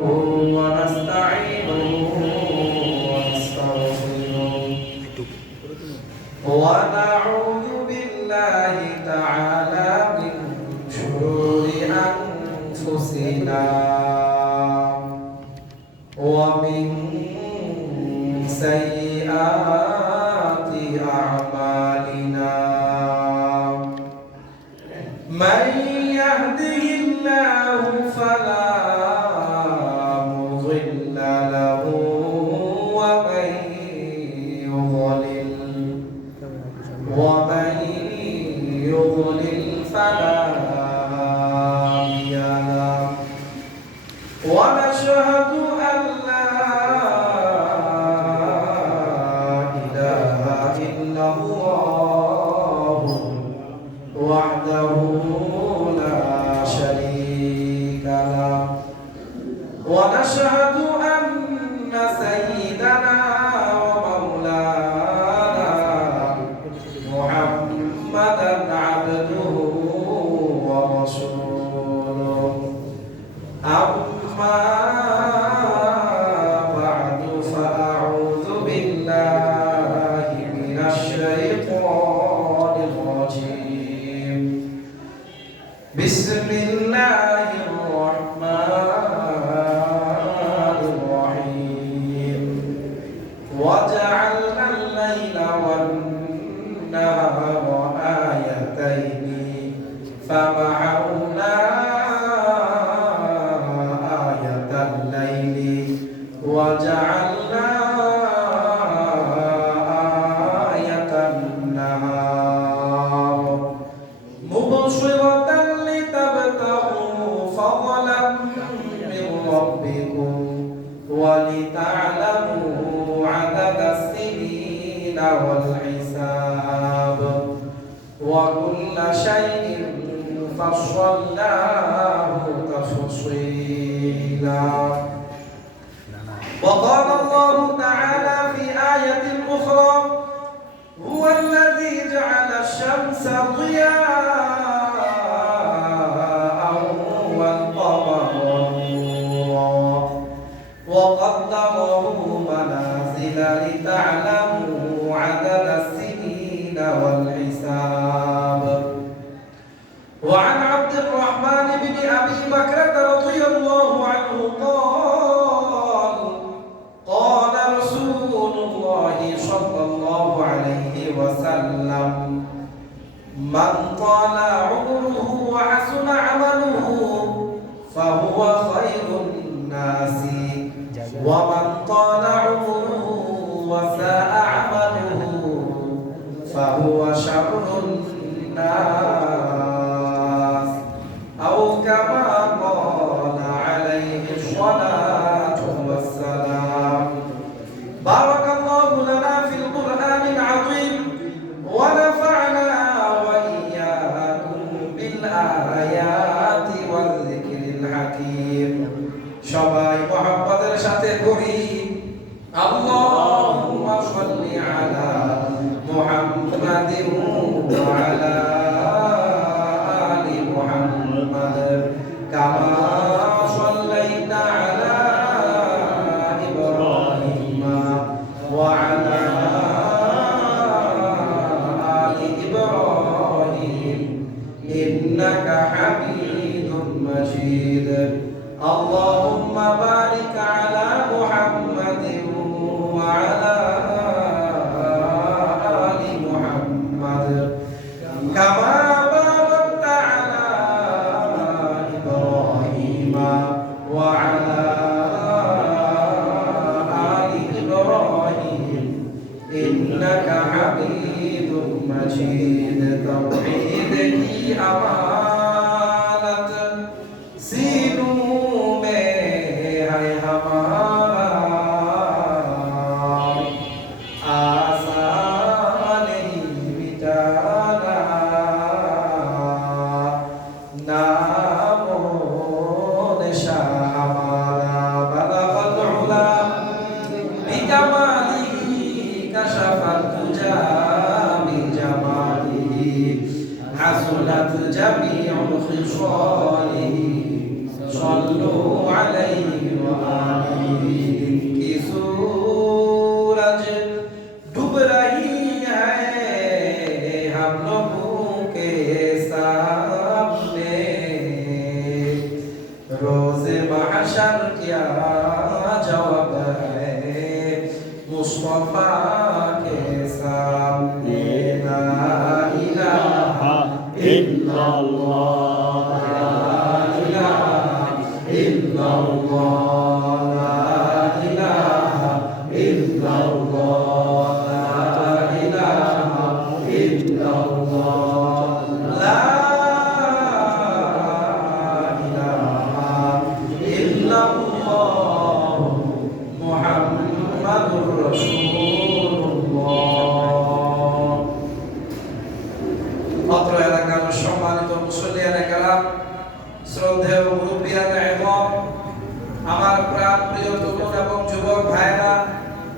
ونستعينه ونستغفره ونعوذ بالله تعالى من شرور أنفسنا ومن سيئات أعمالنا من يهده الله فلا مضل له ومن يضلل فلا هادي له ونشهد أن لا إله إلا الله وحده لا شريك له ونشهد أن سيدنا ومولانا محمدا عبده ورسوله أما بعد فأعوذ بالله من الشيطان الرجيم بسم الله الرحمن الرحيم وجعلنا الليل والنهار آيتين فمحونا آية الليل وجعلنا آية النهار مبصرة لتبتغوا فضلا من ربكم ولتعلموا عدد السنين والحساب وكل شيء فصلناه تفصيلا وقال الله تعالى في آية أخرى هو الذي جعل الشمس ضياء والقمر نورا وقدره منازل لتعلموا عدد السنين والحساب وعن عبد الرحمن بن أبي بكر رضي الله عنه قال قال رسول الله صلى الله عليه وسلم من طال عمره وحسن عمله فهو خير الناس ومن طال عمره وساء عمله فهو شر الناس أو كما قال عليه الصلاة والسلام بارك الله لنا في القرآن العظيم ونفعنا وإياكم بالآيات والذكر الحكيم সবাই মুহাম্মাদের সাথে পড়ি আল্লাহুম্মা সাল্লি আলা মুহাম্মাদিন ওয়া আলা আলি মুহাম্মাদ কামা সাল্লাইতা আলা ইব্রাহিম ওয়া আলা আলি ইব্রাহিম ইন্নাকা হামিদুম মাজিদ اللهم بارك على محمد وعلى آل محمد كما باركت على إبراهيم وعلى آل إبراهيم إنك حميد مجيد توحيدك أمانة सीनों में है हमारा आसान नहीं मिटाना नामो निशा हमारा बलगत उला बिजमाली कशफत तुजा बिजमाली हसनत जमीउ खिसाली صلوا عليه हशर क्या जवाब है मुस्तफा के सामने ला इलाहा इल्लल्लाह ला इलाहा इल्लल्लाह ला इलाहा इल्लल्लाह ला इलाहा इल्लल्लाह ला इलाहा इल्लल्लाह मुहम्मदुर রাসূলুল্লাহ। অত্র এলাকার সম্মানিত মুসল্লিয়ানে কেরাম, শ্রদ্ধেয় মুরব্বিয়ানে ইমাম, আমার প্রাণ প্রিয় তরুণ এবং যুবক ভাইরা,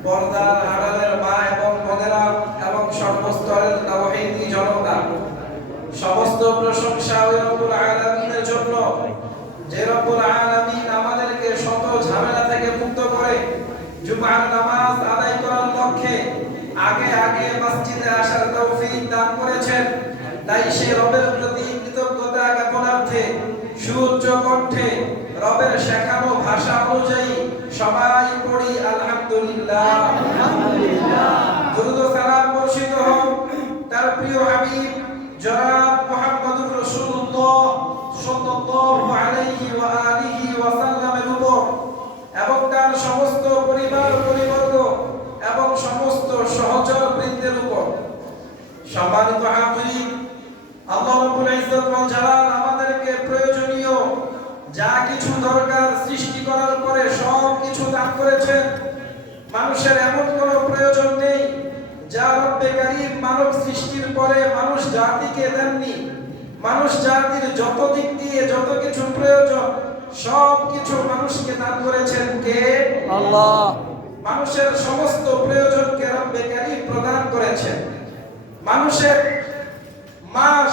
পর্দার আড়ালের মা এবং বোনেরা এবং সর্বস্তরের তাওহীদি জনতা, সমস্ত প্রশংসা ওই রব্বুল আলামিনের জন্য যে রব্বুল আলামিন আমাদেরকে শত ঝামেলা থেকে মুক্ত করে জুমার নামাজ আদায় করার লক্ষ্যে আগে আগে মসজিদে আসার তৌফিক দান করেছেন। তাই সে রবের প্রতি কৃতজ্ঞতা জ্ঞাপনার্থে সুউচ্চ কণ্ঠে রবের শেখানো ভাষা অনুযায়ী সবাই পড়ি আলহামদুলিল্লাহ। আলহামদুলিল্লাহ। দুরূদ ও সালাম বর্ষিত হোক তার প্রিয় হাবিব জনাব মুহাম্মদুর রাসূলুল্লাহ সাল্লাল্লাহু আলাইহি ওয়া আলিহি ওয়া সাল্লামের উপর এবং তার সমস্ত পরিবার পরিবর্গ এবং সমস্ত সহচর বৃন্দের উপর। সম্মানিত হাজিরিন, আল্লাহ রাব্বুল ইজ্জত ওয়াল জালাল আমাদেরকে প্রয়োজনীয় যা কিছু দরকার সৃষ্টি করার পরে সব কিছু দান করেছেন। মানুষের এমন কোনো প্রয়োজন নেই যা রব্বে কারীম মানব সৃষ্টির পরে মানুষ জাতিকে দেননি। মানুষ জাতির যত দিক দিয়ে যত কিছু প্রয়োজন সব কিছু মানুষকে দান করেছেন কে? আল্লাহ। মানুষের সমস্ত প্রয়োজনকে রব্বে কারীম প্রদান করেছেন। মানুষের মাস,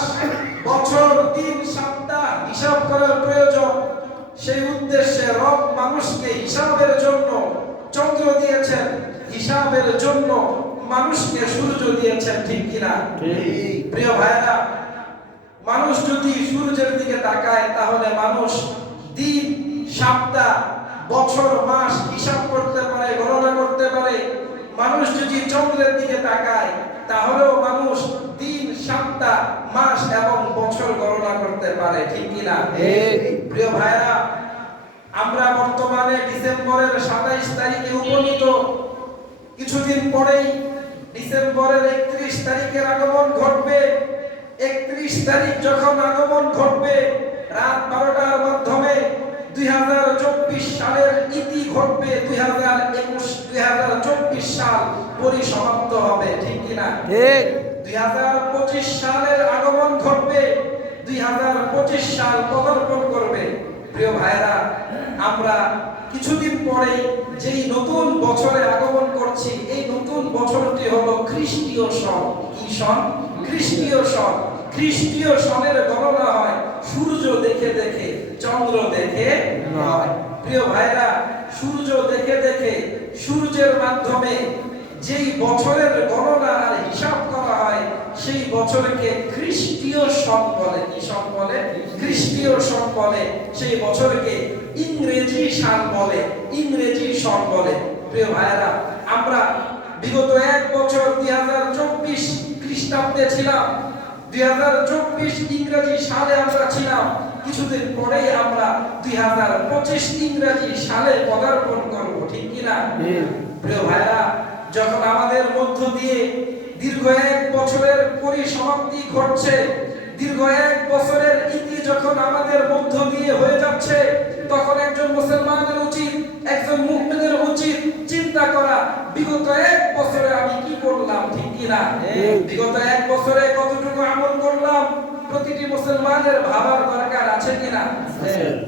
বছর, দিন, সপ্তাহ হিসাব করার প্রয়োজন, সেই উদ্দেশ্যে রব মানুষকে হিসাবের জন্য চন্দ্র দিয়েছেন, হিসাবের জন্য মানুষকে সূর্য দিয়েছেন। ঠিক কিনা? প্রিয় ভাইরা, মানুষ যদি সূর্যের দিকে তাকায় তাহলে মানুষ দিন, সপ্তাহ, বছর, মাস হিসাব করতে পারে, গণনা করতে পারে। মানুষ যদি চন্দ্রের দিকে তাকায় তাহলেও মানুষ দিন, সপ্তাহ, মাস এবং বছর গণনা করতে পারে। ঠিক কিনা? প্রিয় ভাইরা, আমরা বর্তমানে ডিসেম্বরের 27 তারিখে উপনীত। কিছুদিন পরেই ডিসেম্বরের 31 তারিখের আগমন ঘটবে। 31 তারিখ যখন আগমন ঘটবে, রাত 12টার মাধ্যমে 2024 সালের ইতি ঘটবে। 2024 সাল পরিসমাপ্ত হবে। ঠিক কিনা? ঠিক। 2025 সালের আগমন ঘটবে, 2025 সাল পদার্পণ করবে। প্রিয় ভাইরা, আমরা কিছুদিন পরে যেই নতুন বছরে আগমন করছি, এই নতুন বছরটি হলো খ্রিস্টীয় সন। কি সন? খ্রিস্টীয় সন। খ্রিস্টীয় সনের গণনা হয় সূর্য দেখে দেখে, চন্দ্র দেখে নয়। প্রিয় ভাইরা, সূর্য দেখে দেখে, সূর্যের মাধ্যমে যেই বছরের গণনা আর হিসাব করা হয় সেই বছরকে খ্রিস্টীয় সন বলে। কি সন বলে? খ্রিস্টীয় সন বলে। সেই বছরকে ইংরেজি সাল বলে, ইংরেজি সন বলে। প্রিয় ভাইরা, আমরা বিগত এক বছর 2024 খ্রিস্টাব্দে ছিলাম, 2024 ইংরেজি সালে আমরা ছিলাম। কিছুদিন পরেই আমরা 2025 ইংরেজি সালে পদার্পণ করব। ঠিক কিনা? প্রিয় ভাইরা, যখন আমাদের মধ্য দিয়ে দীর্ঘ এক বছরের পরিসমাপ্তি ঘটছে, দীর্ঘ এক বছরের ইতি যখন আমাদের মধ্য দিয়ে হয়ে যাচ্ছে, তখন একজন মুসলমানের উচিত, একজন মুমিনের উচিত চিন্তা করা, বিগত এক বছরে আমি কি করলাম। ঠিক কিনা? বিগত এক বছরে কতটুকু আমল করলাম প্রতিটি মুসলমানের ভাবার দরকার আছে কিনা?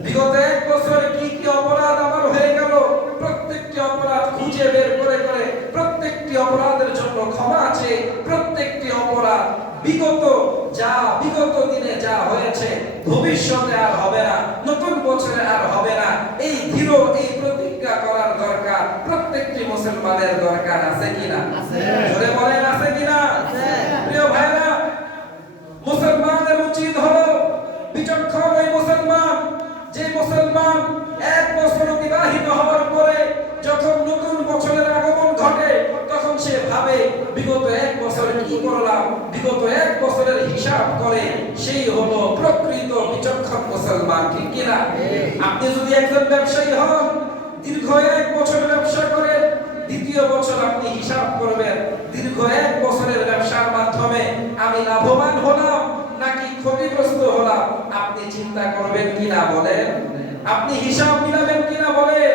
বিগত এক বছরে কি কি অপরাধ আমার হয়ে গেল, প্রত্যেকটি অপরাধ খুঁজে বের করে করে প্রত্যেকটি অপরাধের জন্য ক্ষমা আছে। প্রত্যেকটি অপরাধ বিগত দিনে যা হয়েছে ভবিষ্যতে আর হবে না, নতুন বছরে আর হবে না। এই দৃঢ় এই প্রতিজ্ঞা করার দরকার প্রত্যেকটি মুসলমানের দরকার আছে কিনা? জোরে বলেন, আছে কিনা? প্রিয় ভাইরা, মুসলমানের উচিত হলো বিচক্ষণ ওই মুসলমান, যে মুসলমান এক মুসলমান, ঠিক কিনা? আপনি যদি একজন ব্যবসায়ী হন, দীর্ঘ 1 বছর ব্যবসা করেন, দ্বিতীয় বছর আপনি হিসাব করবেন দীর্ঘ 1 বছরের ব্যবসার মাধ্যমে আমি লাভবান হলাম নাকি ক্ষতিগ্রস্ত হলাম। আপনি চিন্তা করবেন কিনা বলেন? আপনি হিসাব মিলাবেন কিনা বলেন?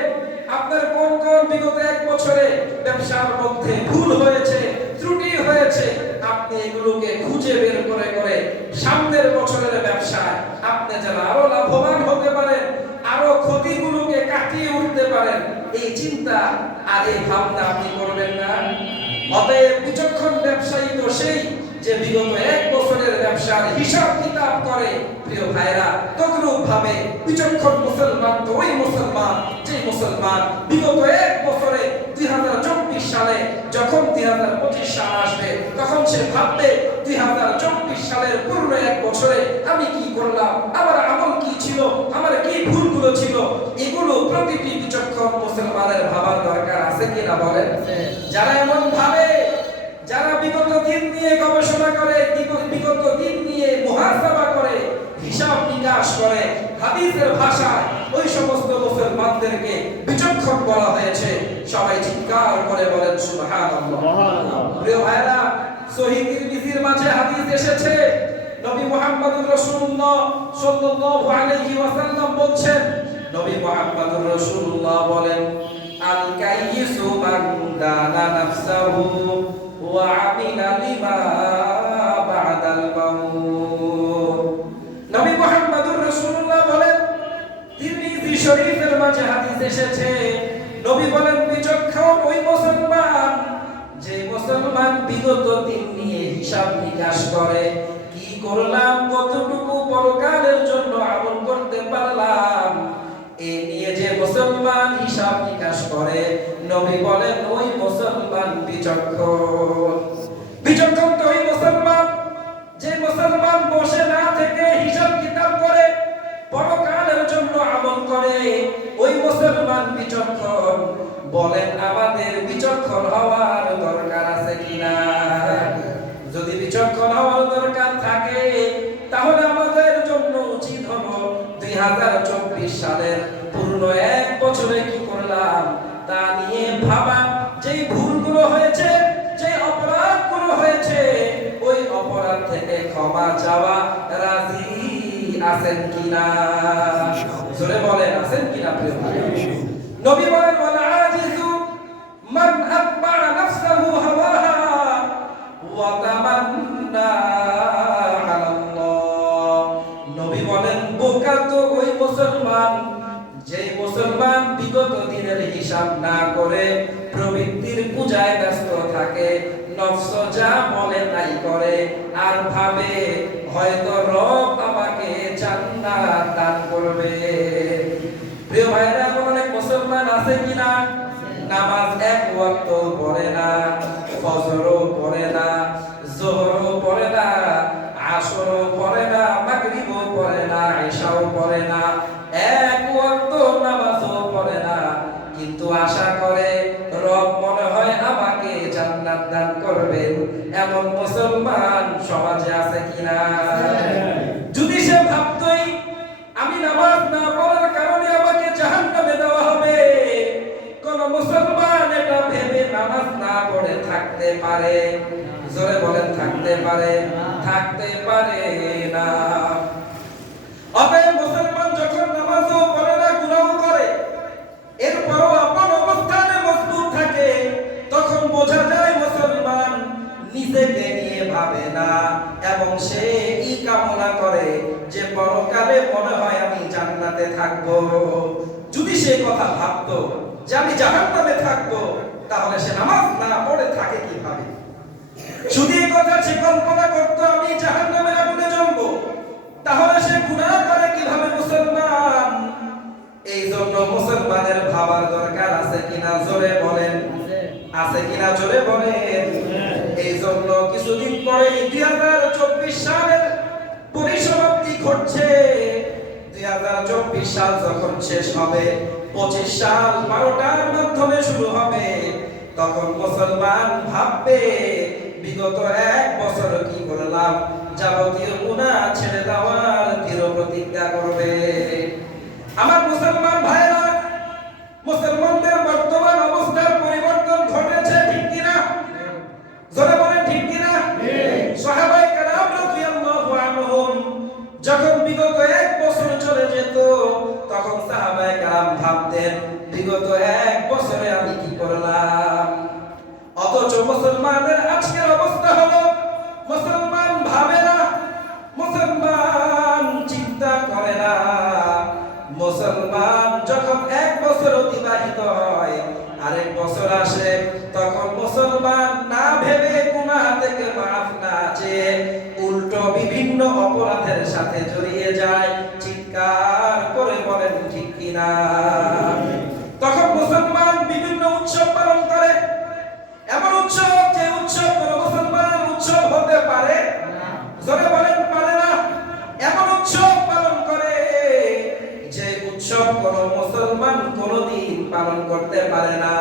আপনার কোন কোন বিগত 1 বছরে ব্যবসার মধ্যে ভুল হয়েছে, ত্রুটি হয়েছে, আপনি এগুলোকে খুঁজে বের করে করে সামনের বছরের ব্যবসায় আপনি যেন আরো লাভবান হতে পারেন, আরো ক্ষতিগুলোকে কাটিয়ে উঠতে পারেন, এই চিন্তা আর এই ভাবনা আপনি করবেন না। অতএব বিচক্ষণ ব্যবসায়ী তো সেই যে বিগত 1 বছরের ব্যবসার হিসাব কিতাব করে। প্রিয় ভাইরা, তদ্রূপ ভাবে বিচক্ষণ মুসলমান তো ওই মুসলমান যে মুসলমান বিগত 1 বছরে 2024 সালে যখন 2025 সাল আসবে তখন সে ভাববে 2024 সালের পূর্ণ 1 বছরে আমি কি করলাম, আমার আমল কি ছিল, আমার কি ভুলগুলো ছিল, এগুলো প্রতিটি বিচক্ষণ মুসলমানের ভাবার দরকার আছে কিনা বলেন? যারা এমন ভাবে, যারা বিগত দিন নিয়ে গবেষণা করে, বিগত দিন নিয়ে মুহাসাবা করে, হিসাব নিকাশ করে, হাদিসের ভাষায় ওই সমস্ত মুসলমানদেরকে বিচক্ষণ বলা হয়েছে। সবাই চিৎকার করে বলেন সুবহানাল্লাহ। প্রিয় ভাইরা, সহিহ তিরমিজির মাঝে হাদিস এসেছে, নবী মুহাম্মদুর রাসূলুল্লাহ সাল্লাল্লাহু আলাইহি ওয়াসাল্লাম বলছেন, নবী মুহাম্মদুর রাসূলুল্লাহ বলেন, আল কাইয়িসু মান দানা নাফসাহু ওয়া আমিলা লিমা বা'দাল মাউত। নবী মুহাম্মদুর রাসূলুল্লাহ বলেন, তিরমিজি শরীফের মাঝে হাদিস এসেছে, নবী বলেন, বিচক্ষণ ওই মুসলমান যে মুসলমান বিগত দিন নিয়ে হিসাব নিকাশ করে, কি করলাম, কতটুকু পরকালের জন্য আমল করতে পারলাম, এই নিয়ে যে মুসলমান হিসাব নিকাশ করে, নবী বলেন ওই মুসলমান বিচক্ষণ। বিচক্ষণ তো ওই মুসলমান যে মুসলমান বসে না থেকে হিসাব কিতাব করে, পরকালের জন্য আমল করে, ওই মুসলমান বিচক্ষণ। বলেন আমাদের বিচক্ষণ হওয়ার দরকার আছে কিনা? যদি বিচক্ষণ হওয়ার দরকার থাকে তাহলে আমাদের জন্য উচিত হলো 2024 সালের পূর্ণ 1 বছরে কি করলাম তা নিয়ে ভাবা, যেই ভুলগুলো হয়েছে, যে অপরাধগুলো হয়েছে, ওই অপরাধ থেকে ক্ষমা চাওয়া রাজি আছেন কিনা? জোরে বলেন আছেন কিনা? প্রিয় ভাই, নবী বলেন, ওয়াল আজিজু মান আতবা নাফসাহু হাওয়াহা ওয়া তামান্না আলাল্লাহ। নবী বলেন, বোকা তো ওই মুসলমান যে মুসলমান বিগত দিনের হিসাব না করে প্রবৃত্তির পূজায় ব্যস্ত থাকে, নফস যা বলে তাই করে, আর ভাবে হয়তো রব আমাকে জান্নাত দান করবে। প্রিয় ভাইরা, এমন অনেক মুসলমান আছে কিনা নামাজ 1 ওয়াক্ত পড়ে না, ফজরও পড়ে না, যোহরও পড়ে না, আসরও পড়ে না, মাগরিবও পড়ে না, ইশাও পড়ে না, 1 ওয়াক্ত নামাজও পড়ে না, কিন্তু আশা করে রব মনে হয় আমাকে জান্নাত দান করবেন। এমন মুসলমান সমাজে আছে কিনা? যদি সে ভাবতই আমি নামাজ না পড়ার কারণে আমাকে জাহান্নামে দেওয়া হবে, কোন মুসলমান এটা ভেবে নামাজ না পড়ে থাকতে পারে? জোরে বলেন, থাকতে পারে? থাকতে পারে না। অতএব মুসলমান যখন নামাজও পড়ে না, গুনাহ করে, এরপরও আপন অবস্থানে মজবুত থাকে, তখন বোঝা যায় মুসলমান নিজেকে নিয়ে ভাবে না এবং সে এই কামনা করে যে পরকালে মনে হয় আমি জান্নাতে থাকবো। যদি সে কথা ভাবতো যে আমি জাহান্নামে থাকবো, তাহলে সে নামাজ না পড়ে থাকে কিভাবে? যদি এই কথা সে কল্পনা করতো আমি জাহান্নামের আগুনে জ্বলবো, তাহলে সে গুনাহ করে কিভাবে? মুসলমান এই জন্য মুসলমানের ভাবার দরকার আছে কিনা? জোরে বলেন আছে কিনা? জোরে বলেন। এই জন্য কিছুদিন পরে 2024 সালের পরিসমাপ্তি ঘটছে। 2024 সাল যখন শেষ হবে, 25 সাল 12টার মাধ্যমে শুরু হবে, তখন মুসলমান ভাববে বিগত 1 বছর কি করলাম, যাবতীয় গুনাহ ছেড়ে দেওয়ার দৃঢ় প্রতিজ্ঞা করবে। আমার মুসলমান ভাইরা, মুসলমানদের বর্তমান অবস্থার পরিবর্তন ঘটেছে, ঠিক কিনা? জোরে বলেন ঠিক কিনা? সাহাবায়ে কেরাম রাদিয়াল্লাহু আনহুম যখন বিগত এক বছর চলে যেত, তখন সাহাবায়ে কেরাম ভাবতেন বিগত এক বছরে আমি কি করলাম। অথচ মুসলমানের আজকের অবস্থা হলো, মুসলমান ভাবে না, মুসলমান চিন্তা করে না। মুসলমান যখন এক বছর অতিবাহিত হয়, আরেক বছর আসে, তখন মুসলমান না ভেবে গুনাহ থেকে মাফ না চেয়ে উল্টো বিভিন্ন অপরাধের সাথে জড়িয়ে যায়। চিৎকার করে বলেন ঠিক কিনা? তখন মুসলমান বিভিন্ন উৎসব পালন করে, এমন উৎসব যে উৎসব কোন মুসলমান উৎসব হতে পারে, জোরে বলেন পারে না। এমন উৎসব পালন করে যে উৎসব কোন মুসলমান কোনদিন পালন করতে পারে না।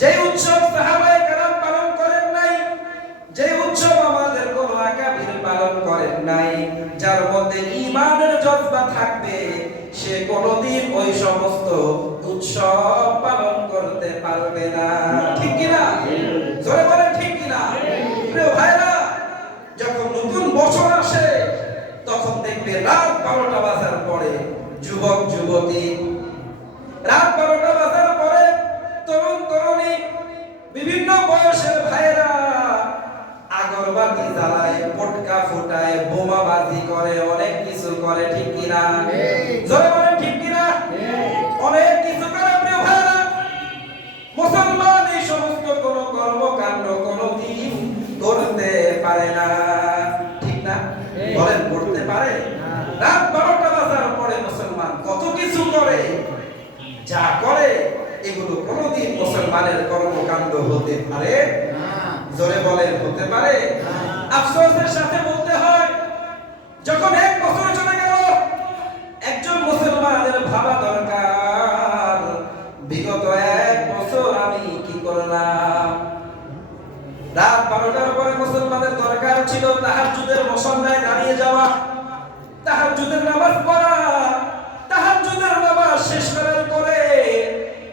যে উৎসব সাহাবায়ে কেরাম পালন করেন নাই, যে উৎসব আমাদের কোন আকাবির পালন করেন নাই, যার মধ্যে ঈমানের জজবা থাকবে, সে কোনদিন ওই সমস্ত উৎসব পালন করতে পারবে না, ঠিক কিনা? জোরে বলেন ঠিক কিনা? প্রিয় ভাইরা, যখন নতুন বছর আসে, তখন দেখবে রাত 12টা বাজার পরে যুবক যুবতী, রাত 12টা বাজার পরে তরুণ তরুণী, বিভিন্ন বয়সের ভাইরা আগরবাতি জ্বালায়, পটকা ফুটায়, বোমাবাজি করে, অনেক কিছু করে, ঠিক কিনা? জোরে বলেন ঠিক কিনা? অনেক কিছু করে। প্রিয় ভাইরা, মুসলমান এই সমস্ত কোন কর্মকাণ্ড কোনদিন করতে পারে না, ঠিক না? বলেন করতে পারে? রাত 12টা বাজার পরে মুসলমান কত কিছু করে, যা করে এগুলো কোনদিন মুসলমানের কর্মকাণ্ড হতে পারে না। জোরে বলেন হতে পারে? আফসোসের সাথে বলতে হয়, যখন এক বছর চলে গেল, একজন মুসলমানের ভাবা দরকার বিগত এক বছর আমি কি করলাম। রাত 12টার পরে মুসলমানের দরকার ছিল তাহাজ্জুদের মুসল্লায় দাঁড়িয়ে যাওয়া, তাহাজ্জুদের নামাজ পড়া, তাহাজ্জুদের নামাজ শেষ করার পরে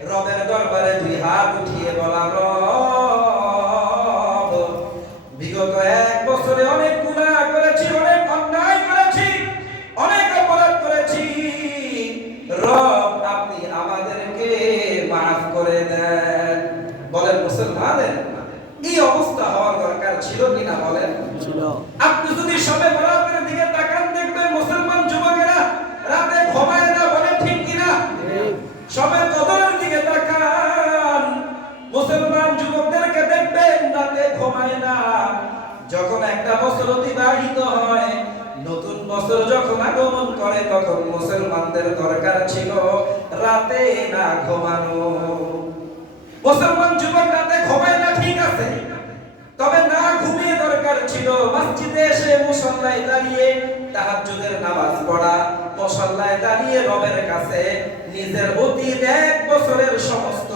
রবের দরবারে দুই হাত উঠিয়ে বলা, রব, বিগত এক বছরে অনেক গুনাহ করেছি, অনেক অন্যায় করেছি, অনেক অপরাধ করেছি, রব আপনি আমাদেরকে মাফ করে দেন। বলেন মুসলমানের এই অবস্থা হওয়ার দরকার ছিল কিনা? বলেন ছিল। আপনি যদি সবে বরাতের দিকে তাকান, দেখবেন মুসলমান যুবকেরা রাতে ঘুমায় না, বলেন ঠিক কিনা? সবে কদরের দিকে তাকান, মুসলমান যুবকদেরকে দেখবেন রাতে ঘুমায় না। যখন একটা বছর অতিবাহিত হয়, নতুন বছর যখন আগমন করে, তখন মুসলমানদের দরকার ছিল রাতে না ঘুমানো। মুসলমান যুবক রাতে ঘুমায় না, ঠিক আছে, তবে না ঘুমিয়ে দরকার ছিল মসজিদে এসে মুসল্লায় দাঁড়িয়ে তাহাজ্জুদের নামাজ পড়া, মুসল্লায় দাঁড়িয়ে রবের কাছে নিজের অতীত এক বছরের সমস্ত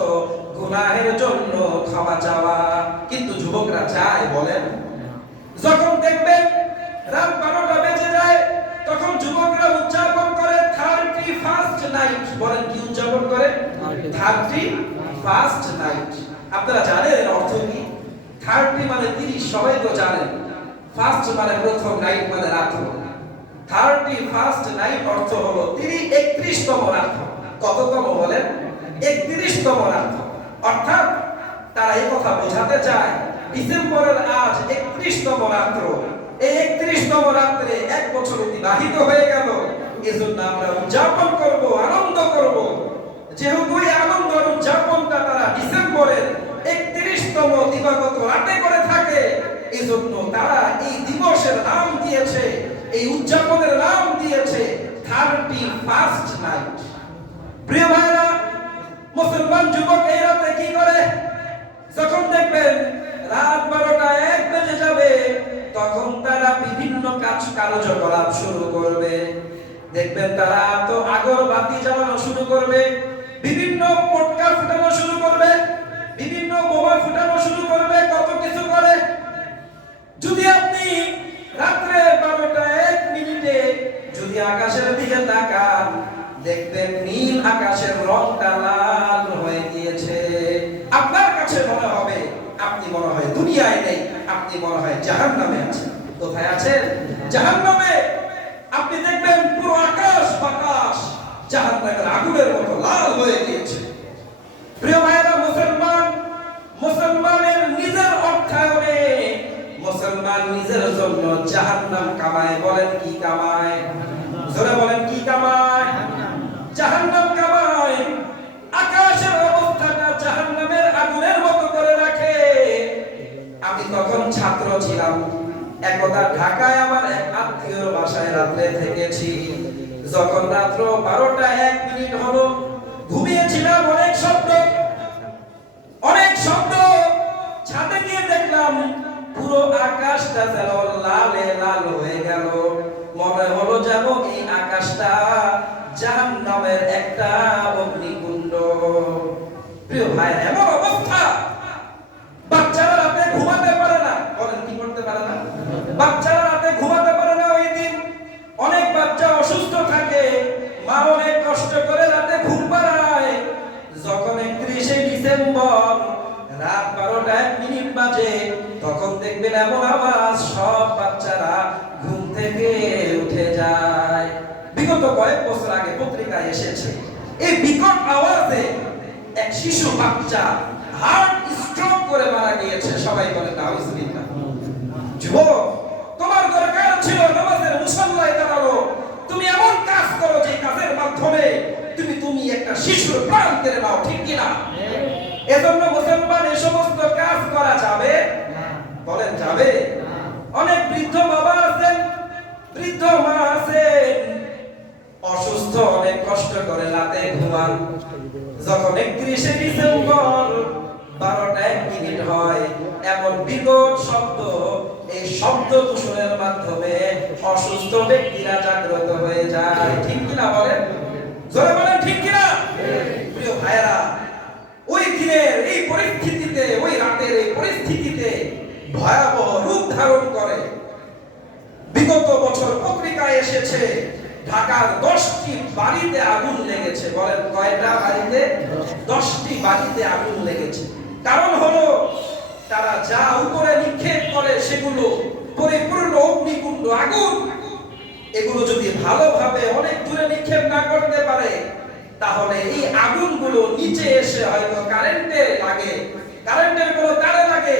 গুনাহের জন্য ক্ষমা চাওয়া। কিন্তু যুবকরা চায়? বলেন। যখন দেখবেন রাত 12টা বেজে যায়, তখন যুবকরা উদযাপন করে 31st নাইট। বলেন কি উদযাপন করে? 31st night. আপনারা জানেন এর অর্থ কি? 30 মানে 30, সবাই তো জানেন। ফার্স্ট মানে প্রথম, নাইট মানে রাত। 31st নাইট অর্থ হলো 31তম রাত। কততম বলেন? 31তম রাত। অর্থাৎ তারা এই কথা বোঝাতে চায় ডিসেম্বরের আজ 31তম রাত্র, এই 31তম রাত্রে এক বছর অতিবাহিত হয়ে গেল, এজন্য আমরা উদযাপন করব, আনন্দ করব। যেহেতু এই আনন্দ উদযাপনটা তারা ডিসেম্বরের 31তম দিবাগত রাতে করে থাকে, এজন্য তারা এই দিবসের নাম দিয়েছে, এই উদযাপনের নাম দিয়েছে 31st নাইট। প্রিয় ভাইরা, মুসলমান যুবক এই রাতে কি করে? যখন দেখবেন রাত 12টা 1 বেজে যাবে, তখন তারা বিভিন্ন কার্যকলাপ শুরু করবে। দেখবেন তারা তো আগরবাতি জ্বালানো শুরু করবে, বিভিন্ন পটকা ফুটানো শুরু করবে, বিভিন্ন বোমা ফুটানো শুরু করবে, কত কিছু করে। যদি আপনি রাত্রে আকাশের রংটা লাল হয়ে গিয়েছে। আপনার কাছে মনে হবে আপনি মনে হয় দুনিয়ায় নেই, আপনি মনে হয় জাহান্নামে আছেন। কোথায় আছেন? জাহান্নামে। আপনি দেখবেন পুরো আকাশ বাতাস জাহান্নামের আগুনের মতো লাল হয়ে গিয়েছে। প্রিয় ভাইরা, মুসলমানের নিজের অর্থায়নে মুসলমান নিজের জন্য জাহান্নাম কামায়। বলেন কি কামায়? জোরে বলেন কি কামায়? জাহান্নাম কামায়। আকাশের অবস্থাটা জাহান্নামের আগুনের মতো করে রাখে। আমি তখন ছাত্র ছিলাম, একদা ঢাকায় আমার এক আত্মীয়র বাসায় রাত্রে থেকেছি। যখন রাত্র 12টা 1 মিনিট হলো, ঘুমিয়েছিলাম। অনেক শব্দ। ছাদে গিয়ে দেখলাম পুরো আকাশটা যেন লালে লাল হয়ে গেল। মনে হলো যেন এই আকাশটা জাহান্নামের একটা অগ্নিকুণ্ড। প্রিয় ভাই, এমন অবস্থা, বাচ্চারা রাতে ঘুমাতে পারে না। বলেন কি করতে পারে না? বাচ্চারা রাতে ঘুমাতে পারে না। ওই দিন অনেক বাচ্চা অসুস্থ থাকে, মা অনেক কষ্ট করে রাতে ঘুম পাড়ায়। যখন 31শে ডিসেম্বর রাত 12টা 1 মিনিট বাজে, তখন দেখবেন এমন আওয়াজ, সব বাচ্চারা ঘুম থেকে উঠে যায়। বিগত কয়েক বছর আগে পত্রিকায় এসেছে, এই বিকট আওয়াজে এক শিশু বাচ্চা হার্ট স্ট্রোক করে মারা গিয়েছে। সবাই বলে নাউজুবিল্লাহ। যুবক, তোমার দরকার ছিল নামাজের মুসল্লায় দাঁড়ানো। তুমি এমন কাজ করো যে কাজের মাধ্যমে তুমি একটা শিশুর প্রাণ কেড়ে নাও, ঠিক কি না? এজন্য মুসলমান এই সমস্ত কাজ করা যাবে? বলেন যাবে? অনেক বৃদ্ধ বাবা আছেন, বৃদ্ধ মা আছেন, অসুস্থ, অনেক কষ্ট করে রাতে ঘুমান। যখন 31শে ডিসেম্বর 12টা 1 মিনিট হয়, এমন বিকট শব্দ, এই শব্দ দূষণের মাধ্যমে অসুস্থ ব্যক্তিরা জাগ্রত হয়ে যায়, ঠিক কিনা বলেন? জোরে বলেন ঠিক কিনা? প্রিয় ভাইরা, ওই দিনের এই পরিস্থিতিতে, ওই রাতের এই পরিস্থিতিতে ভয়াবহ রূপ ধারণ করে। বিগত বছর পত্রিকায় এসেছে ঢাকার 10টি বাড়িতে আগুন লেগেছে। বলেন কয়টা বাড়িতে? 10টি বাড়িতে আগুন লেগেছে। কারণ হলো তারা যা উপরে নিক্ষেপ করে সেগুলো পরিপূর্ণ অগ্নিকুণ্ড, আগুন। এগুলো যদি ভালোভাবে অনেক দূরে নিক্ষেপ না করতে পারে, তাহলে এই আগুনগুলো নিচে এসে হয়তো কারেন্টে লাগে, কারেন্টের কোনো তারে লাগে,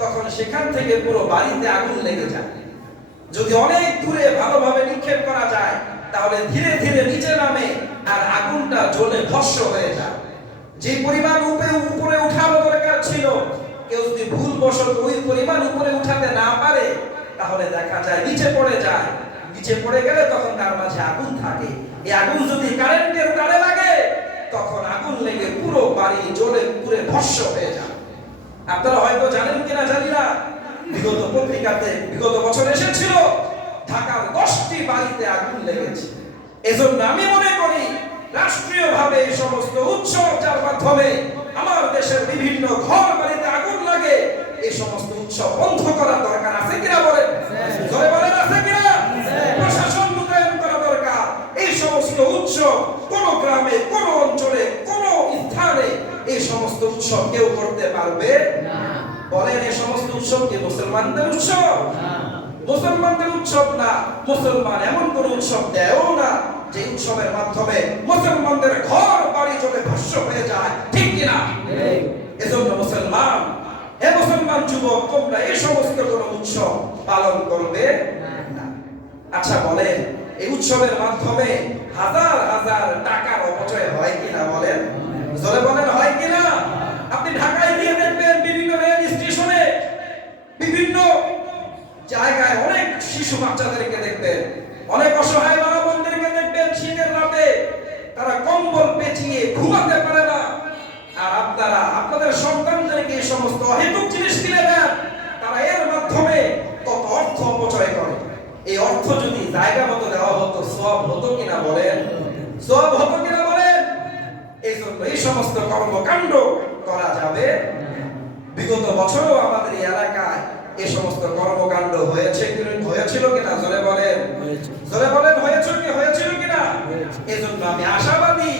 তখন সেখান থেকে পুরো বাড়িতে আগুন লেগে যায়। যদি অনেক দূরে ভালোভাবে নিক্ষেপ করা যায়, তাহলে ধীরে ধীরে নিচে নামে আর আগুনটা জ্বলে ভস্ম হয়ে যায়। যে পরিমাণ উপরে উঠানো দরকার ছিল, কেউ যদি ভুলবশত ওই পরিমাণ উপরে উঠাতে না পারে, তাহলে দেখা যায় নিচে পড়ে যায়। নিচে পড়ে গেলে তখন তার মাঝে আগুন থাকে। এই আগুন যদি কারেন্টের তারে লাগে, তখন আগুন লেগে পুরো বাড়ি জ্বলে পুড়ে ভস্ম হয়ে যায়। আপনারা হয়তো জানেন কিনা জানি না, বিগত পত্রিকাতে বিগত বছর এসেছিল ঢাকার 10টি বাড়িতে আগুন লেগেছে। এজন্য আমি মনে করি রাষ্ট্রীয়ভাবে এই সমস্ত উৎসব যার মাধ্যমে আমার দেশের বিভিন্ন ঘর বাড়িতে আগুন লাগে, এই সমস্ত উৎসব বন্ধ করার দরকার আছে কিনা বলেন? জোরে বলেন আছে কিনা? প্রশাসন মোতায়েন করা দরকার। এই সমস্ত উৎসব কোন গ্রামে, কোন অঞ্চলে, কোন স্থানে এই সমস্ত উৎসব কেউ করতে পারবে না। বলেন এই সমস্ত উৎসব কি মুসলমানদের উৎসব? মুসলমানদের উৎসব না। মুসলমান এমন কোন উৎসব দেয়ও না যে উৎসবের মাধ্যমে মুসলমানদের ঘর বাড়ি জ্বলে ভস্ম হয়ে যায়, ঠিক কিনা? এজন্য মুসলমান, হে মুসলমান যুবক, তোমরা এই সমস্ত কোন উৎসব পালন করবে না। আচ্ছা বলেন, এই উৎসবের মাধ্যমে হাজার হাজার টাকার অপচয় হয় কিনা বলেন? জোরে বলেন হয় কিনা? আপনি ঢাকায় গিয়ে দেখবেন বিভিন্ন রেল স্টেশনে, বিভিন্ন জায়গায় অনেক শিশু বাচ্চাদেরকে দেখবেন, অনেক অসহায় মা বোনদেরকে দেখবেন শীতের রাতে তারা কম্বল পেঁচিয়ে ঘুমাতে পারে না। আর আপনারা আপনাদের সন্তানদেরকে এই সমস্ত অহেতুক জিনিস কিনে দেন, তারা এর মাধ্যমে কত অর্থ অপচয় করে। এই অর্থ যদি জায়গা মতো দেওয়া হতো, সওয়াব হতো কিনা বলেন? সওয়াব হতো কিনা বলেন? এই জন্য এই সমস্ত কর্মকাণ্ড করা যাবে। বিগত বছরও আমাদের এই এলাকায় এই সমস্ত কর্মকাণ্ড হয়েছিল কিনা জোরে বলেন? জোরে বলেন হয়েছিল কিনা? এজন্য আমি আশাবাদী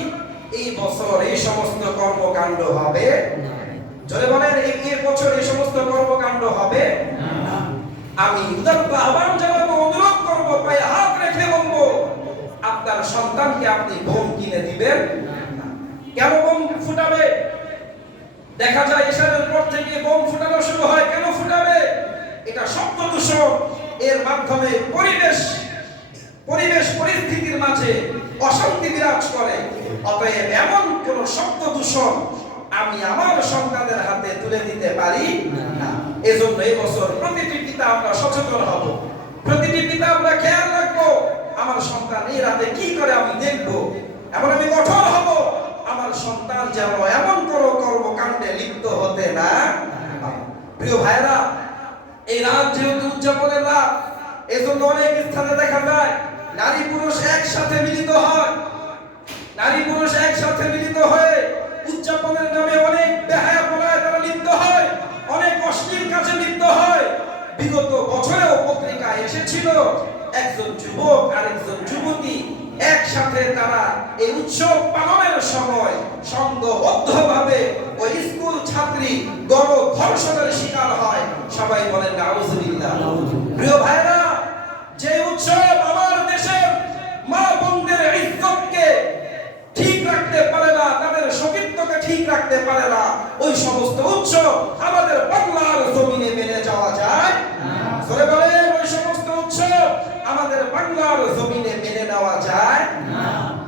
বছর এই সমস্ত কর্মকাণ্ড হবে? জোরে বলেন, এই বছর এই সমস্ত কর্মকাণ্ড হবে না। আমি উদাত্ত আহ্বান জানাবো, অনুরোধ করবো, পায়ে হাত রেখে বলবো, আপনার সন্তানকে আপনি বোম কিনে দিবেন না। কেন বোম ফুটাবে? দেখা যায় এশারের পর থেকে বোম ফুটানো শুরু হয়। কেন ফুটাবে? এটা শব্দ দূষণ। এর মাধ্যমে পরিবেশ পরিস্থিতির মাঝে অশান্তি বিরাজ করে। অতএব এমন কোন শব্দ দূষণ আমি আমার সন্তানের হাতে তুলে দিতে পারি না। এজন্য এই বছর প্রতিটি পিতা আমরা সচেতন হব, প্রতিটি পিতা আমরা খেয়াল রাখবো, আমার সন্তান এই রাতে কি করে আমি দেখবো, এমন আমি কঠোর হব আমার সন্তান যেন এমন কোন কর্মকাণ্ডে লিপ্ত হতে না। প্রিয় ভাইরা, এই রাত যেহেতু উদযাপনের রাত, এজন্য অনেক স্থানে দেখা যায় নারী পুরুষ একসাথে মিলিত হয়। নারী পুরুষ একসাথে মিলিত হয়ে উদযাপনের নামে অনেক বেহায়াপনায় তারা লিপ্ত হয়, অনেক অশ্লীল কাজে লিপ্ত হয়। বিগত বছরেও পত্রিকায় এসেছিল একজন যুবক আর একজন যুবতী একসাথে তারা এই উৎসব পালনের সময় সংঘবদ্ধভাবে ওই স্কুল ছাত্রী গণধর্ষণের শিকার হয়। সবাই বলেন নাউজুবিল্লাহ। প্রিয় ভাইরা, যে উৎসব আমার দেশের মা বোনদের ইজ্জতকে ঠিক রাখতে পারে না, তাদের সতীত্বকে ঠিক রাখতে পারে না, ওই সমস্ত উৎসব আমাদের বাংলার জমিনে মেনে যাওয়া যায় না। জোরে বলেন, ওই সমস্ত উৎসব আমাদের বাংলার জমিনে মেনে নেওয়া যায় না।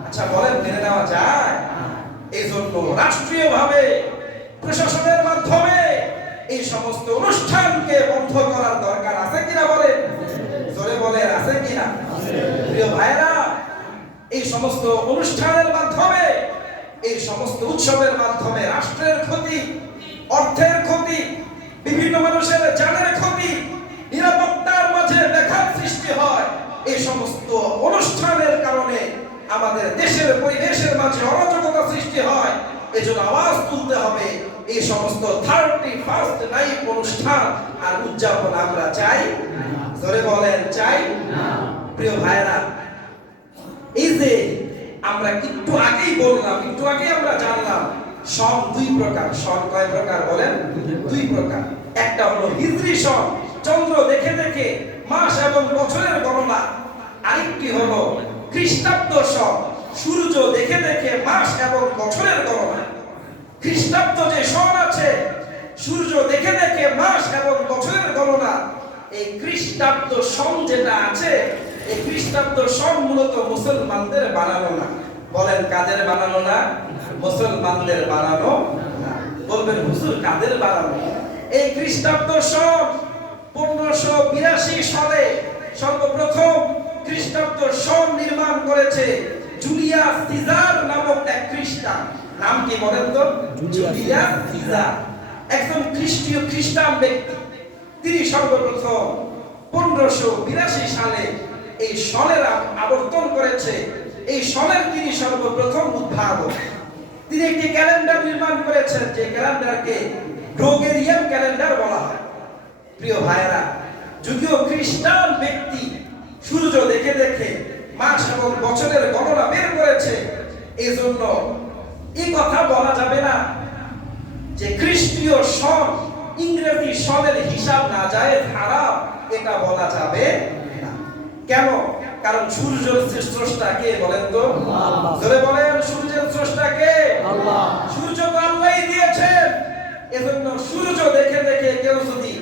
আচ্ছা বলেন, মেনে নেওয়া যায়? এই জন্য রাষ্ট্রীয়ভাবে প্রশাসনের মাধ্যমে এই সমস্ত অনুষ্ঠানকে বন্ধ করার দরকার আছে কিনা বলেন? জোরে বলেন, আছে কিনা? প্রিয় ভাইরা, এই সমস্ত অনুষ্ঠানের মাধ্যমে, এই সমস্ত উৎসবের মাধ্যমে রাষ্ট্রের ক্ষতি, অর্থের ক্ষতি, বিভিন্ন মানুষের জানের ক্ষতি, নিরাপত্তার মাঝে ব্যাঘাত সৃষ্টি হয়। এই সমস্ত অনুষ্ঠানের কারণে আমাদের দেশের পরিবেশের মাঝে অরাজকতা সৃষ্টি হয়। এজন্য আওয়াজ তুলতে হবে, এই সমস্ত 31st নাইট অনুষ্ঠান আর উদযাপন আমরা চাই না। জোরে বলেন, চাই না। প্রিয় ভাইরা, এই যে আমরা একটু আগেই বললাম, একটু আগে আমরা জানলাম সন দুই প্রকার। সন কয় প্রকার বলেন? দুই প্রকার। একটা হলো হিজরি সন, চন্দ্র দেখে দেখে মাস এবং বছরের গণনা। আরেকটি হলো খ্রিস্টাব্দ সন, সূর্য দেখে দেখে মাস এবং বছরের গণনা। খ্রিস্টাব্দ যে সন আছে, সূর্য দেখে দেখে মাস এবং বছরের গণনা, এই খ্রিস্টাব্দ সন যেটা আছে, এই খ্রিস্টাব্দ সন মূলত মুসলমানদের বানানো না। বলেন, কাদের বানানো না? মুসলমানদের বানানো না। বলবেন, হুজুর কাদের বানানো? এই খ্রিস্টাব্দ সন 1582 সালে সর্বপ্রথম খ্রিস্টাব্দ সন নির্মাণ করেছে জুলিয়াস সিজার নামক এক খ্রিস্টান। নাম কি বলেন তো? জুলিয়াস সিজার, একজন খ্রিস্টান ব্যক্তি। তিনি সর্বপ্রথম 1582 সালে এই সনের আবর্তন করেছে। এই সনের তিনি সর্বপ্রথম উদ্ভাবক। তিনি একটি ক্যালেন্ডার নির্মাণ করেছেন, যে ক্যালেন্ডারকে গ্রেগরিয়ান ক্যালেন্ডার বলা হয়। প্রিয় ভাইরা, যদিও খ্রিস্টান ব্যক্তি সূর্য দেখে দেখে মাস এবং বছরের গণনা বের করেছে, এজন্য এই কথা বলা যাবে না যে খ্রিস্টীয় সন ইংরেজি সনের হিসাব না যায় হারাম, এটা বলা যাবে না। কেন? কারণ সূর্যের স্রষ্টা কে বলেন তো? আল্লাহ। জোরে বলেন, সূর্যের স্রষ্টা কে? আল্লাহ। সূর্য তো আল্লাহই দিয়েছেন। এজন্য সূর্য দেখে দেখে কেউ যদি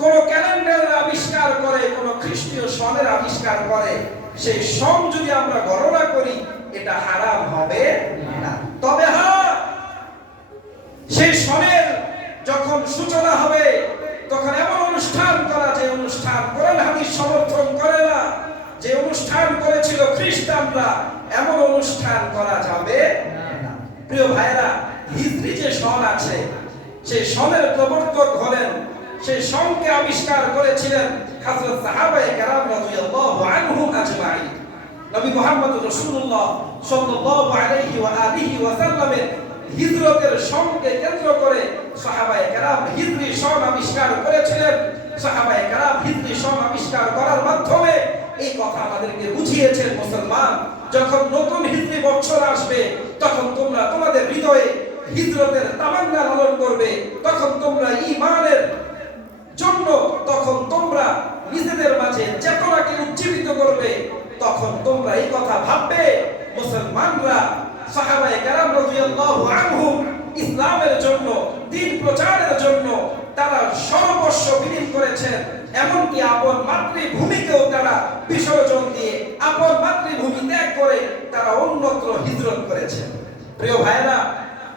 কোন ক্যালেন্ডার আবিষ্কার করে, কোন খ্রিস্টীয় সনের আবিষ্কার করে, সেই সন যদি আমরা গণনা করি, এটা হারাম হবে না। তবে হ্যাঁ, সেই সনের যখন সূচনা হবে, তখন এমন অনুষ্ঠান করা, যে অনুষ্ঠান কোরআন হাদিস সমর্থন করে না, যে অনুষ্ঠান করেছিল খ্রিস্টানরা, এমন অনুষ্ঠান করা যাবে না। প্রিয় ভাইরা, হিজরি যে সন আছে, সেই সনের প্রবর্তক হলেন, সেই সনকে আবিষ্কার করেছিলেন হযরত সাহাবায়ে কেরাম রাদিয়াল্লাহু আনহুম আজমাইন। নবী মুহাম্মদ রাসূলুল্লাহ সাল্লাল্লাহু আলাইহি ওয়া আলিহি ওয়া সাল্লামের হিজরতের সনকে কেন্দ্র করে সাহাবায়ে কেরাম হিজরি সন আবিষ্কার করেছিলেন। সাহাবায়ে কেরাম হিজরি সন আবিষ্কার করার মাধ্যমে এই কথা আমাদেরকে বুঝিয়েছেন, মুসলমান যখন নতুন হিজরি বছর আসবে, তখন তোমরা তোমাদের হৃদয়ে হিজরতের তামান্না লালন করবে, তখন তোমরা ঈমানের জন্য, তখন তোমরা নিজেদের মাঝে চেতনাকে উজ্জীবিত করবে, তখন তোমরা এই কথা ভাববে মুসলমানরা সাহাবায়ে কেরাম রাদিয়াল্লাহু আনহুম ইসলামের জন্য, দ্বীন প্রচারের জন্য তারা সর্বস্ব বিলীন করেছেন, এমনকি আপন মাতৃভূমিকেও তারা বিসর্জন দিয়ে আপন মাতৃভূমি ত্যাগ করে তারা অন্যত্র হিজরত করেছেন। প্রিয় ভাইরা,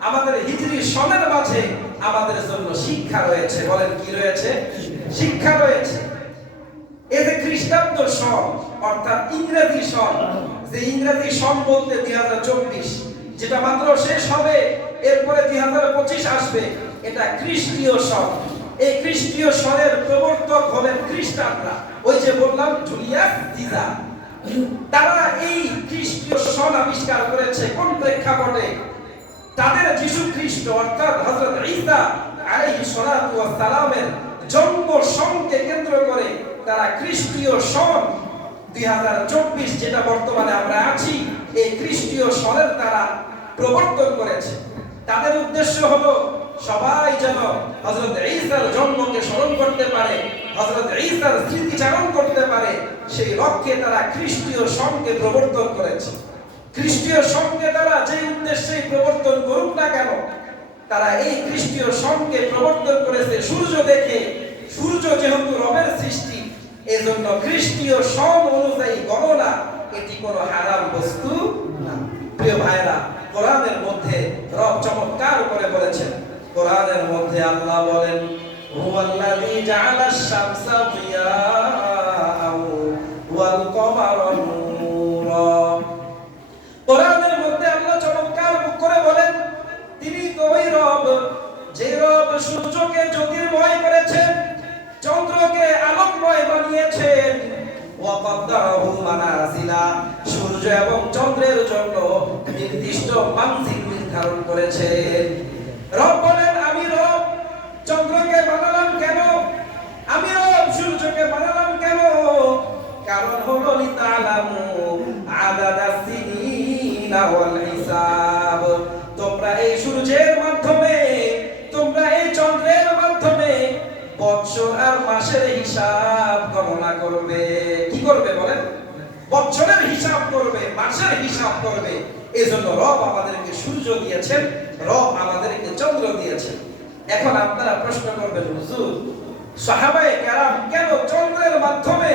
আমাদের হিজরি সনের মাঝে আমাদের জন্য শিক্ষা রয়েছে। বলেন কি রয়েছে? শিক্ষা রয়েছে। এই যে খ্রিস্টাব্দ সন অর্থাৎ ইংরেজি সন, যে ইংরেজি সন বলতে 2024 যেটা মাত্র শেষ হবে, এরপরে 2025 আসবে, এটা খ্রিস্টীয় সন। এই খ্রিস্টীয় সনের প্রবর্তক হলেন খ্রিস্টানরা। ওই যে বললাম জুলিয়াস সিজার, তারা এই খ্রিস্টীয় সন আবিষ্কার করেছে কোন প্রেক্ষাপটে? তাদের যীশু খ্রিস্ট অর্থাৎ হযরত ঈসা আলাইহিস সালাতু ওয়াস সালামের জন্ম সনকে কেন্দ্র করে তারা খ্রিস্টীয় সন 2024 যেটা বর্তমানে আমরা আছি, এই খ্রিস্টীয় সনের তারা প্রবর্তন করেছে। তাদের উদ্দেশ্য হলো সবাই যেন হযরত ঈসার জন্মকে স্মরণ করতে পারে, হযরত ঈসার স্মৃতিচারণ করতে পারে, সেই লক্ষ্যে তারা খ্রিস্টীয় সনকে প্রবর্তন করেছে। খ্রিস্টীয় সনকে তারা যে উদ্দেশ্যে প্রবর্তন করুক না কেন, তারা এই খ্রিস্টীয় সনকে প্রবর্তন করেছে সূর্য দেখে। সূর্য যেহেতু রবের সৃষ্টি, এজন্য খ্রিস্টীয় সন অনুযায়ী গণনা এটি কোনো হারাম বস্তু না। প্রিয় ভাইরা, কোরআনের মধ্যে রব চমৎকার করে বলেছেন। কোরআনের মধ্যে আল্লাহ বলেন, হুয়াল্লাযী জাআলাশ শামসা দিয়াআও ওয়াল কমারা নূরা। কোরআনের মধ্যে আল্লাহ চমৎকার করে বলেন, তিনি তো ওই রব, যে রব সূর্যকে জ্যোতির্ময় করেছেন, চন্দ্রকে আলোকময় বানিয়েছেন, ওয়া কদ্দারাহু মানাজিলা, সূর্য এবং চন্দ্রের জন্য নির্দিষ্ট মানজিল নির্ধারণ করেছেন। রব বলেন, আমি রব চন্দ্রকে বানালাম কেন? আমি রব সূর্যকে বানালাম কেন? কারণ হলো লিতালামু আদাদাস সিনিনা ওয়াল হিসাব। তোমরা এই সূর্যের মাধ্যমে, তোমরা এই চন্দ্রের মাধ্যমে বৎসর আর মাসের হিসাব গণনা করবে। কি করবে বলেন? বৎসরের হিসাব করবে, মাসের হিসাব করবে। এজন্য রব আমাদেরকে সূর্য দিয়েছেন, রব আমাদেরকে চন্দ্র দিয়েছেন। এখন আপনারা প্রশ্ন করবেন, হুজুর সাহাবায়ে কেরাম কেন চন্দ্রের মাধ্যমে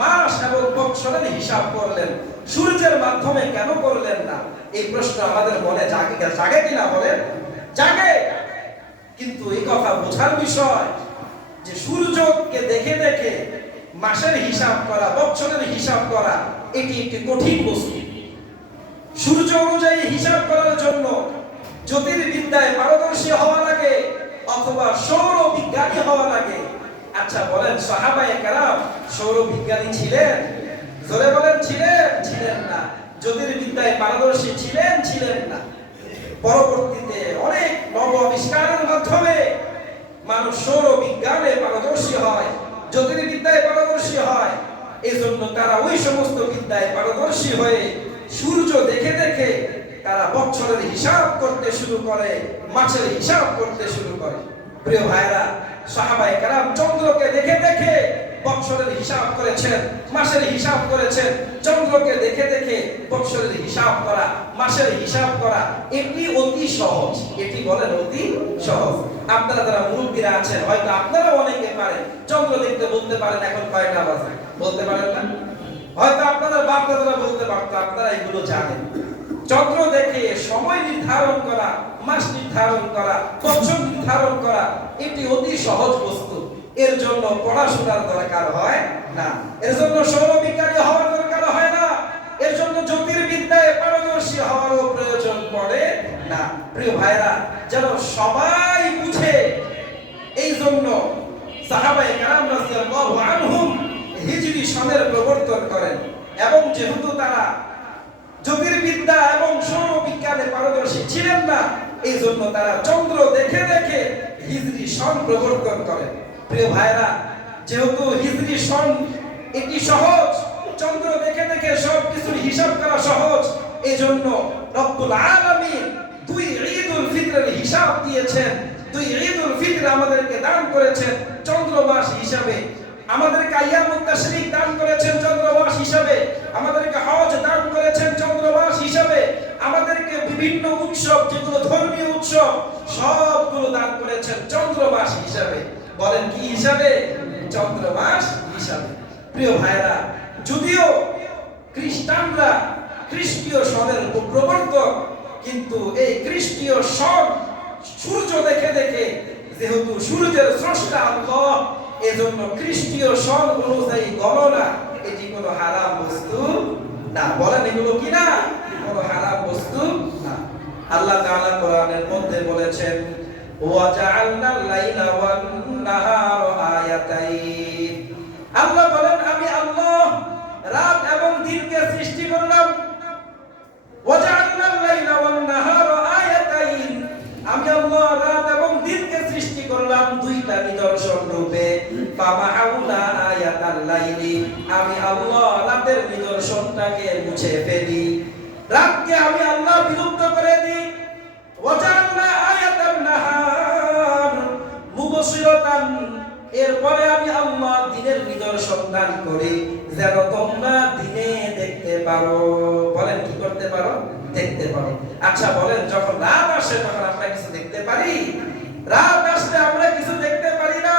মাস এবং বৎসরের হিসাব করলেন, সূর্যের মাধ্যমে কেন করলেন না? এই প্রশ্ন আমাদের মনে জাগে কিনা বলেন? জাগে। কিন্তু এই কথা বোঝার বিষয় যে সূর্যকে দেখে দেখে মাসের হিসাব করা, বৎসরের হিসাব করা এটি একটি কঠিন বস্তু। সূর্য অনুযায়ী হিসাব করার জন্য জ্যোতির্বিদ্যায় পারদর্শী হওয়া লাগে অথবা সৌর বিজ্ঞানী হওয়া লাগে। আচ্ছা বলেন, সাহাবায়ে কেরাম সৌর বিজ্ঞানী ছিলেন? জোরে বলেন, ছিলেন? ছিলেন না। জ্যোতির্বিদ্যায় পারদর্শী ছিলেন? ছিলেন না। পরবর্তীতে অনেক নব আবিষ্কারের মাধ্যমে মানুষ সৌর বিজ্ঞানে পারদর্শী হয়, জ্যোতির্বিদ্যায় পারদর্শী হয়। এই জন্য তারা ওই সমস্ত বিদ্যায় পারদর্শী হয়ে সূর্য দেখে দেখে তারা বৎসরের হিসাব করতে শুরু করে, মাসের হিসাব করতে শুরু করে। প্রিয় ভাইরা, সাহাবায়ে কেরাম চন্দ্রকে দেখে দেখে বৎসরের হিসাব করেছেন, মাসের হিসাব করেছেন। চন্দ্রকে দেখে দেখে বৎসরের হিসাব করা, মাসের হিসাব করা এটি অতি সহজ। এটি বলেন অতি সহজ। আপনারা যারা মুরব্বীরা আছেন, হয়তো আপনারা অনেকে পারেন, চন্দ্র দেখতে বলতে পারেন এখন কয়টা বাজে, বলতে পারেন না? হয়তো আপনাদের বাপ দাদারা বলতে পারতো, আপনারা এগুলো জানেন। চন্দ্র দেখে সময় নির্ধারণ করা, মাস নির্ধারণ করা, বছর নির্ধারণ করা এটি অতি সহজ বস্তু। এর জন্য পড়াশোনার দরকার হয় না, এর জন্য সৌরবিজ্ঞানী হওয়ার দরকার হয় না, এর জন্য জ্যোতির্বিদ্যায় পারদর্শী হওয়ারও প্রয়োজন পড়ে না। প্রিয় ভাইরা, যেন সবাই বুঝে, এই জন্য সাহাবায়ে কেরাম রাদিয়াল্লাহু আনহুম হিজরি সনের প্রবর্তন করেন। এবং যেহেতু তারা জ্যোতির্বিদ্যা এবং সৌরবিজ্ঞানে পারদর্শী ছিলেন না, এই জন্য তারা চন্দ্র দেখে দেখে হিজরি সন প্রবর্তন করেন। প্রিয় ভাইরা, যেহেতু হিজরি সন এটি সহজ, চন্দ্র দেখে দেখে সব কিছুর হিসাব করা সহজ, এই জন্য রব্বুল আলামিন দুই ঈদুল ফিতরের হিসাব দিয়েছেন। দুই ঈদুল ফিতর আমাদেরকে দান করেছেন চন্দ্র মাস হিসাবে, আমাদেরকে আইয়ামুত তাশরিক দান করেছেন চন্দ্র মাস হিসাবে, আমাদেরকে হজ দান করেছেন চন্দ্র মাস হিসাবে, আমাদেরকে বিভিন্ন উৎসব যেগুলো ধর্মীয় উৎসব সবগুলো দান করেছেন চন্দ্র মাস হিসাবে। বলেন কি হিসাবে? চন্দ্র মাস হিসাবে। প্রিয় ভাইরা, যদিও খ্রিস্টানরা খ্রিস্টীয় সনের প্রবর্তক, কিন্তু এই খ্রিস্টীয় সন সূর্য দেখে দেখে, যেহেতু সূর্যের স্রষ্টা আল্লাহ, এজন্য খ্রিস্টীয় সন অনুযায়ী গণনা এটি কোনো হারাম বস্তু না। বলেন এগুলো কি না? কোনো হারাম বস্তু না। আল্লাহ তাআলা কোরআনের মধ্যে বলেছেন, ওয়া জাআলনাল লাইলা ওয়ান নাহারা আয়াতাইন। আল্লাহ বলেন, আমি আল্লাহ রাত এবং দিনকে সৃষ্টি করলাম। ওয়া জাআলনাল লাইলা ওয়ান নাহারা আয়াতাইন, আমি আল্লাহ রাত এবং দিনকে সৃষ্টি করলাম দুইটা নিদর্শন রূপে। ফামাহাউনা আয়াতাল লাইলি, আমি আল্লাহ রাতের নিদর্শনটাকে মুছে ফেলি, রাতকে আমি আল্লাহ বিলুপ্ত করে দিই। ওয়া জাআলনা আয়াতান নাহার মুবশিরাতান, এরপরে আমি আল্লাহ দিনের নিদর্শন দান করি যেন তোমরা দিনে দেখতে পারো। বলেন কি করতে পারো? দেখতে পারো। আচ্ছা বলেন, যখন রাত আসে তখন আমরা কিছু দেখতে পারি? রাত আসলে আমরা কিছু দেখতে পারি না।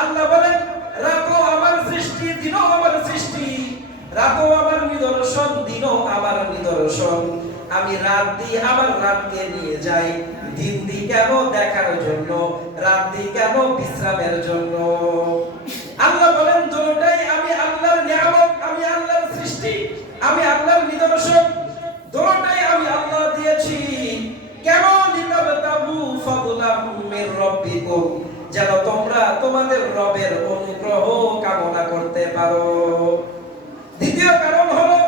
আল্লাহ বলেন, রাতও আমার সৃষ্টি, দিনও আমার সৃষ্টি, রাতও আমার নিদর্শন, দিনও আমার নিদর্শন। আমি রাত দিয়ে আমার রাতকে নিয়ে যাই, দিন দিই কেন? দেখার জন্য। রাত দিই কেন? বিশ্রামের জন্য। আল্লাহ বলেন, দুটোটাই আমি আল্লাহর নিয়ামত, আমি আল্লাহর সৃষ্টি, আমি আল্লাহর নিদর্শন, দুটোটাই আমি আল্লাহ দিয়েছি। কেন? লিতাবতাগু ফাদলাম মির রাব্বিকুম, যেন তোমরা তোমাদের রবের অনুগ্রহ কামনা করতে পারো। দ্বিতীয় কারণ হলো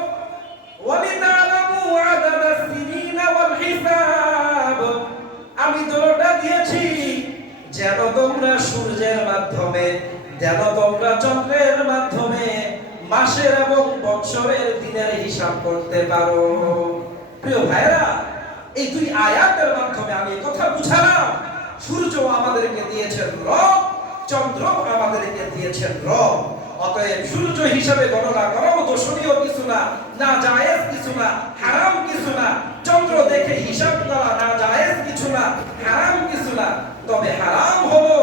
ওয়ালিতালামু আদাদাস সিনিনা ওয়াল হিসাব, আমি দুটোটা দিয়েছি যেন তোমরা সূর্যের মাধ্যমে, যেন তোমরা চন্দ্রের মাধ্যমে মাসের এবং বৎসরের দিনের হিসাব করতে পারো। প্রিয় ভাইরা, এই দুই আয়াতের মাধ্যমে আমি কথা বুঝালাম, সূর্য আমাদেরকে দিয়েছেন রব, চন্দ্র আমাদেরকে দিয়েছেন রব। অতএব সূর্য হিসাবে গণনা করাও দোষণীয় কিছু না, না জায়েজ কিছু না, হারাম কিছু না। চন্দ্র দেখে হিসাব করা না জায়েজ কিছু না, হারাম কিছু না। তবে হারাম হলো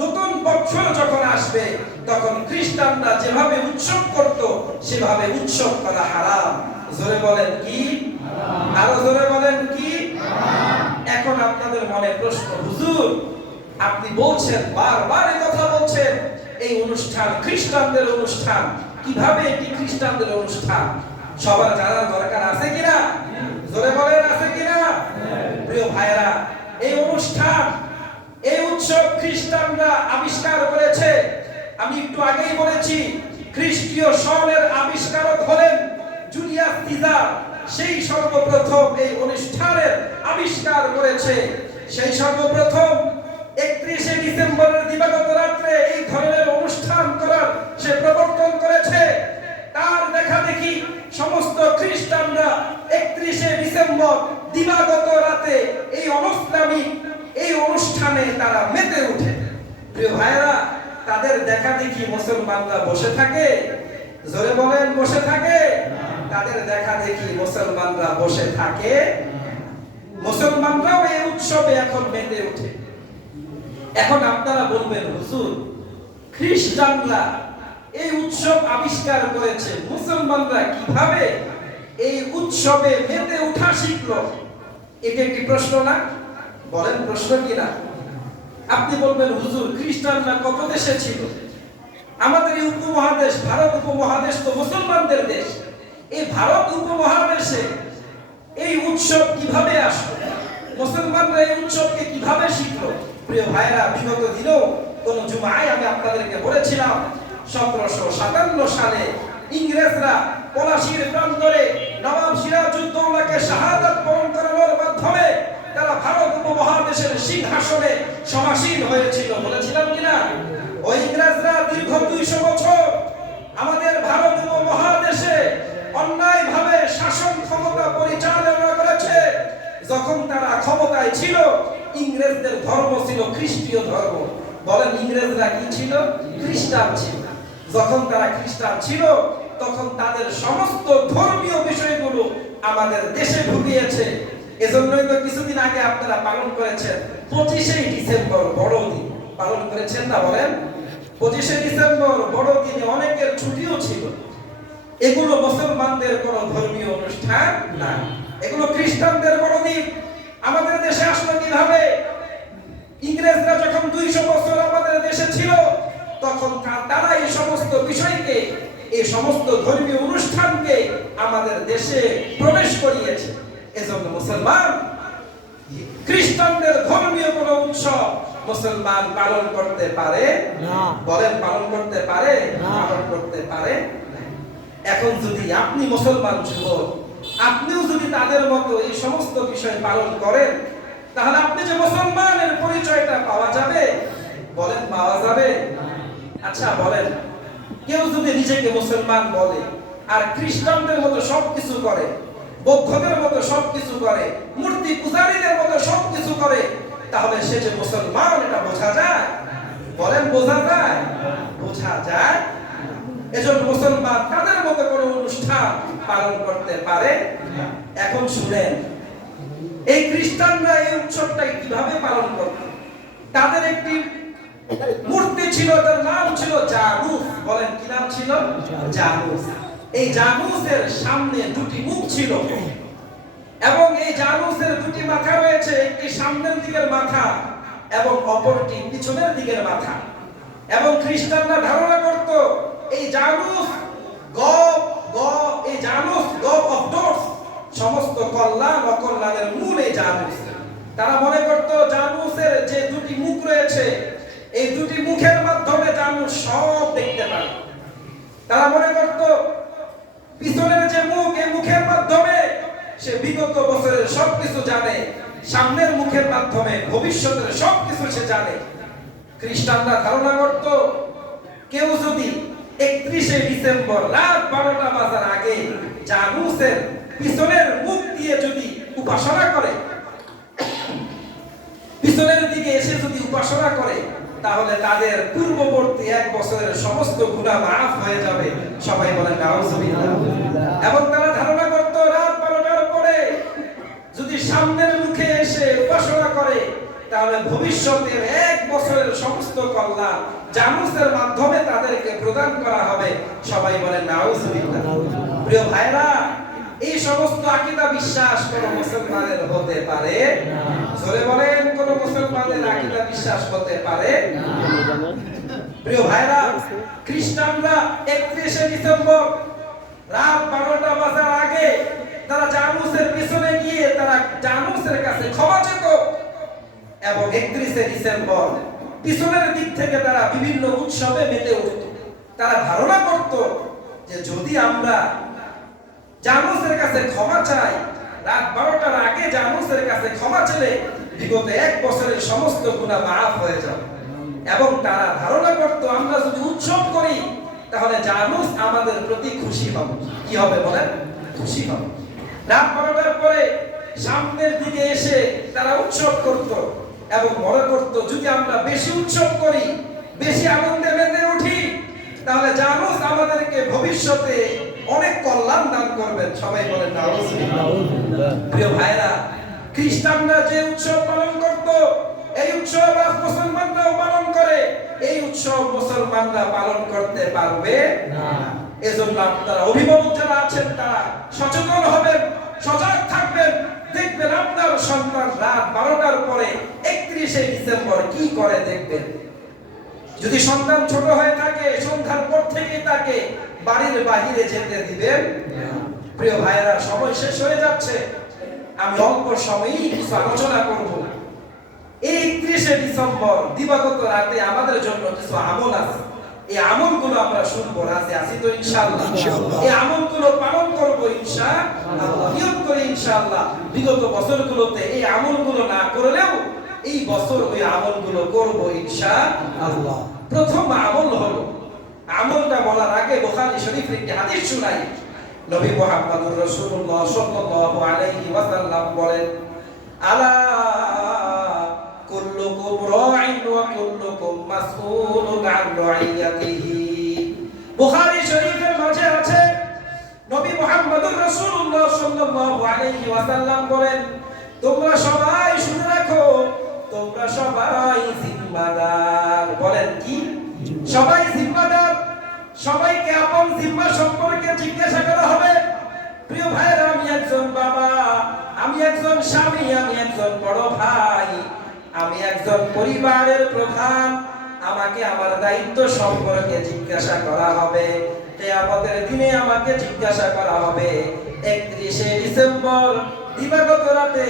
নতুন বছর যখন আসবে তখন খ্রিস্টানরা যেভাবে উৎসব করত সেভাবে উৎসব করা হারাম। জোরে বলেন কি? আরো জোরে বলেন কি? এখন আপনাদের মনে প্রশ্ন, হুজুর আপনি বলছেন, বারবার এই কথা বলছেন, এই অনুষ্ঠান খ্রিস্টানদের অনুষ্ঠান, কিভাবে এটি খ্রিস্টানদের অনুষ্ঠান? সবার জানার দরকার আছে কিনা? জোরে বলেন আছে কিনা? প্রিয় ভাইরা, এই অনুষ্ঠান, এই উৎসব খ্রিস্টানরা আবিষ্কার করেছে। আমি একটু আগেই বলেছি, খ্রিস্টীয় সনের আবিষ্কারক হলেন জুলিয়াস সিজার। সেই সর্বপ্রথম এই অনুষ্ঠানের আবিষ্কার করেছে। সেই সর্বপ্রথম 31শে ডিসেম্বরের দিবাগত রাত্রে এই ধরনের অনুষ্ঠান করার সে প্রবর্তন করেছে। তার দেখা দেখি সমস্ত খ্রিস্টানরা 31শে ডিসেম্বর দিবাগত রাতে এই অনৈসলামিক এই অনুষ্ঠানে তারা মেতে ওঠে। প্রিয় ভাইরা, তাদের দেখা দেখি মুসলমানরা বসে থাকে? জোরে বলেন, বসে থাকে? তাদের দেখা দেখি মুসলমানরা বসে থাকে? মুসলমানরাও এই উৎসবে এখন মেতে ওঠে। এখন আপনারা বলবেন, হুজুর খ্রিস্টানরা এই উৎসব আবিষ্কার করেছে, মুসলমানরা কিভাবে এই উৎসবে মেতে ওঠা শিখলো? এটা কি প্রশ্ন না? বলেন প্রশ্ন কি না? আপনি বলবেন, হুজুর খ্রিস্টানরা কত দেশে ছিল? আমাদের এই উপমহাদেশ, ভারত উপমহাদেশ তো মুসলমানদের দেশ। এই ভারত উপমহাদেশে এই উৎসব কিভাবে আসলো? মুসলমানরা এই উৎসবকে কিভাবে শিখলো? প্রিয় ভাইরা, বিগত দিনেও কোন জুমায় আমি আপনাদেরকে বলেছিলাম, 1757 সালে ইংরেজরা পলাশীর প্রান্তরে নবাব সিরাজউদ্দৌলাকে শাহাদাত বরণ করানোর মাধ্যমে তারা ভারত উপমহাদেশের সিংহাসনে সমাসীন হয়েছিল। বলেছিলাম কিনা? ওই ইংরেজরা দীর্ঘ 200 বছর আমাদের ভারত উপমহাদেশে অন্যায়ভাবে শাসন ক্ষমতা পরিচালনা যখন তারা ক্ষমতায় ছিল, ইংরেজদের ধর্ম ছিল খ্রিস্টীয় ধর্ম। বলেন, ইংরেজরা কি ছিল? খ্রিস্টান ছিল। যখন তারা খ্রিস্টান ছিল, তখন তাদের সমস্ত ধর্মীয় বিষয়গুলো আমাদের দেশে ঢুকিয়েছে। এজন্যই তো কিছুদিন আগে আপনারা পালন করেছেন 25শে ডিসেম্বর বড়দিন। পালন করেছেন না? বলেন, 25শে ডিসেম্বর বড়দিনে অনেকের ছুটিও ছিল। এগুলো মুসলমানদের কোনো ধর্মীয় অনুষ্ঠান না, এগুলো খ্রিস্টানদের বড়দিন। আমাদের দেশে আসলো কিভাবে? ইংরেজরা যখন 200 বছর আমাদের দেশে ছিল, তখন তারা এই সমস্ত বিষয়কে, এই সমস্ত ধর্মীয় অনুষ্ঠানকে আমাদের দেশে প্রবেশ করিয়েছে। এজন্য মুসলমান খ্রিস্টানদের ধর্মীয় কোন উৎসব মুসলমান পালন করতে পারে না। বলেন, পালন করতে পারে না? পালন করতে পারে না। এখন যদি আপনি মুসলমান যুবক, আপনিও যদি তাদের মতো এই সমস্ত বিষয় পালন করেন, তাহলে আপনি যে মুসলমানের পরিচয়টা পাওয়া যাবে? বলেন, পাওয়া যাবে? আচ্ছা বলেন, কেউ যদি নিজেকে মুসলমান বলে আর খ্রিস্টানদের মতো সবকিছু করে, বৌদ্ধদের মতো সবকিছু করে, মূর্তি পূজারীদের মতো সবকিছু করে, তাহলে সে যে মুসলমান এটা বোঝা যায়? বলেন, বোঝা যায়? বোঝা যায়। এজন্য মুসলমান তাদের মতো কোনো অনুষ্ঠান পালন করতে পারে না। এখন শুনেন, এই খ্রিস্টানরা এই উৎসবটা কিভাবে পালন করত? তাদের একটি মূর্তি ছিল, তার নাম ছিল জানুস। বলেন, কি নাম ছিল? জানুস। এই জানুসের সামনে দুটি মুখ ছিল, এবং এই জানুসের দুটি মাথা রয়েছে, একটি সামনের দিকের মাথা এবং অপরটি পিছনের দিকের মাথা। এবং খ্রিস্টানরা ধারণা করত এই জানুস এই জানুস গড অফ ডোরস, সমস্ত কল্যাণ অকল্যাণের মূল এই জানুস। তারা মনে করত জানুসের যে দুটি মুখ রয়েছে, এই দুটি মুখের মাধ্যমে জানুস সব দেখতে পারে। তারা মনে করত পিছনের যে মুখ, এই মুখের মাধ্যমে সে বিগত বছরের সবকিছু জানে, সামনের মুখের মাধ্যমে ভবিষ্যতের সবকিছু সে জানে। খ্রিস্টানরা ধারণা করত কেউ যদি 31শে ডিসেম্বর রাত 12টা বাজার আগে জানুসের পিছনের মুখ দিয়ে যদি উপাসনা করে, পিছনের দিকে এসে যদি উপাসনা করে, তাহলে তাদের পূর্ববর্তী 1 বছরের সমস্ত গুনাহ মাফ হয়ে যাবে। সবাই বলেন নাউজুবিল্লাহ। এবং তারা ধারণা করত রাত 12টার পরে যদি সামনের মুখে এসে উপাসনা করে, তাহলে ভবিষ্যতের 1 বছরের সমস্ত কল্যাণ জানুসের মাধ্যমে তাদেরকে প্রদান করা হবে। সবাই বলেন নাউজুবিল্লাহ। প্রিয় ভাইরা, এই সমস্ত আকীদা বিশ্বাস কোন মুসলমানের হতে পারে না। জোরে বলেন, কোন মুসলমানের আকীদা বিশ্বাস হতে পারে না। প্রিয় ভাইরা, খ্রিস্টানরা 31শে ডিসেম্বর রাত 12টা বাজার আগে তারা জানুসের পিছনে গিয়ে তারা জানুসের কাছে ক্ষমা চেত, এবং 31শে ডিসেম্বর পিছনের দিক থেকে তারা বিভিন্ন উৎসবে মেতে উঠত। তারা ধারণা করত যে যদি আমরা জানুসের কাছে ক্ষমা চাই, রাত 12টার আগে জানুসের কাছে ক্ষমা চেলে বিগত 1 বছরের সমস্ত গুনাহ মাফ হয়ে যাবে। এবং তারা ধারণা করত আমরা যদি উৎসব করি, তাহলে জানুস আমাদের প্রতি খুশি হবে। কি হবে বলেন? খুশি হবে। রাত 12টার পরে সামনের দিকে এসে তারা উৎসব করত, এবং মনে করত যদি আমরা বেশি উৎসব করি, বেশি আনন্দে মেতে উঠি, তাহলে জানুস আমাদেরকে ভবিষ্যতে অনেক কল্যাণ দান করবেন। সবাই বলেন নাউজুবিল্লাহ। প্রিয় ভাইরা, খ্রিস্টানরা যে উৎসব পালন করত, এই উৎসব আজ মুসলমানরাও পালন করে। এই উৎসব মুসলমানরা পালন করতে পারবে না। এজন্য আপনারা অভিভাবক যারা আছেন, তারা সচেতন হবেন, সজাগ থাকবেন। দেখবেন আপনার সন্তান রাত 12টার পরে 31শে ডিসেম্বর কি করে দেখবেন। যদি সন্তান ছোট হয়ে থাকে, সন্ধ্যার পর থেকেই তাকে বাড়ির বাইরে যেতে দিবেন। প্রিয় ভাইরা, সময় শেষ হয়ে যাচ্ছে, আমি অল্প সময়ই কিছু আলোচনা করব। এই 31শে ডিসেম্বর দিবাগত রাতে আমাদের জন্য কিছু আমল আছে। এই আমলগুলো আমরা শুনবো, রাতে আছি তো ইনশাআল্লাহ। এই আমলগুলো পালন করব ইনশাআল্লাহ। নিয়ত করে ইনশাআল্লাহ বিগত বছরগুলোতে এই আমলগুলো না করলেও এই বছর ওই আমলগুলো করব ইনশাআল্লাহ। প্রথম আমল হলো, আমলটা বলার আগে বুখারী শরীফের একটি হাদিস শুনাই। নবী মুহাম্মদুর রাসূলুল্লাহ সাল্লাল্লাহু আলাইহি ওয়াসাল্লাম বলেন, আলা কুল্লুকুম রাইন ওয়া কুল্লুকুম মাসউলুন আন রাইয়াতিহি। বুখারী শরীফের মাঝে আছে নবী মুহাম্মদুর রাসূলুল্লাহ সাল্লাল্লাহু আলাইহি ওয়াসাল্লাম বলেন, তোমরা সবাই শুনে রাখো, তোমরা সবাই জিম্মাদার। বলেন কি? সবাই জিম্মাদার। সবাইকে আপন জিম্মা সম্পর্কে জিজ্ঞাসা করা হবে। প্রিয় ভাইরা, আমি একজন বাবা, আমি একজন স্বামী, আমি একজন বড় ভাই, আমি একজন পরিবারের প্রধান। আমাকে আমার দায়িত্ব সম্পর্কে জিজ্ঞাসা করা হবে। কিয়ামতের দিনে আমাকে জিজ্ঞাসা করা হবে, 31শে ডিসেম্বর দিবাগত রাতে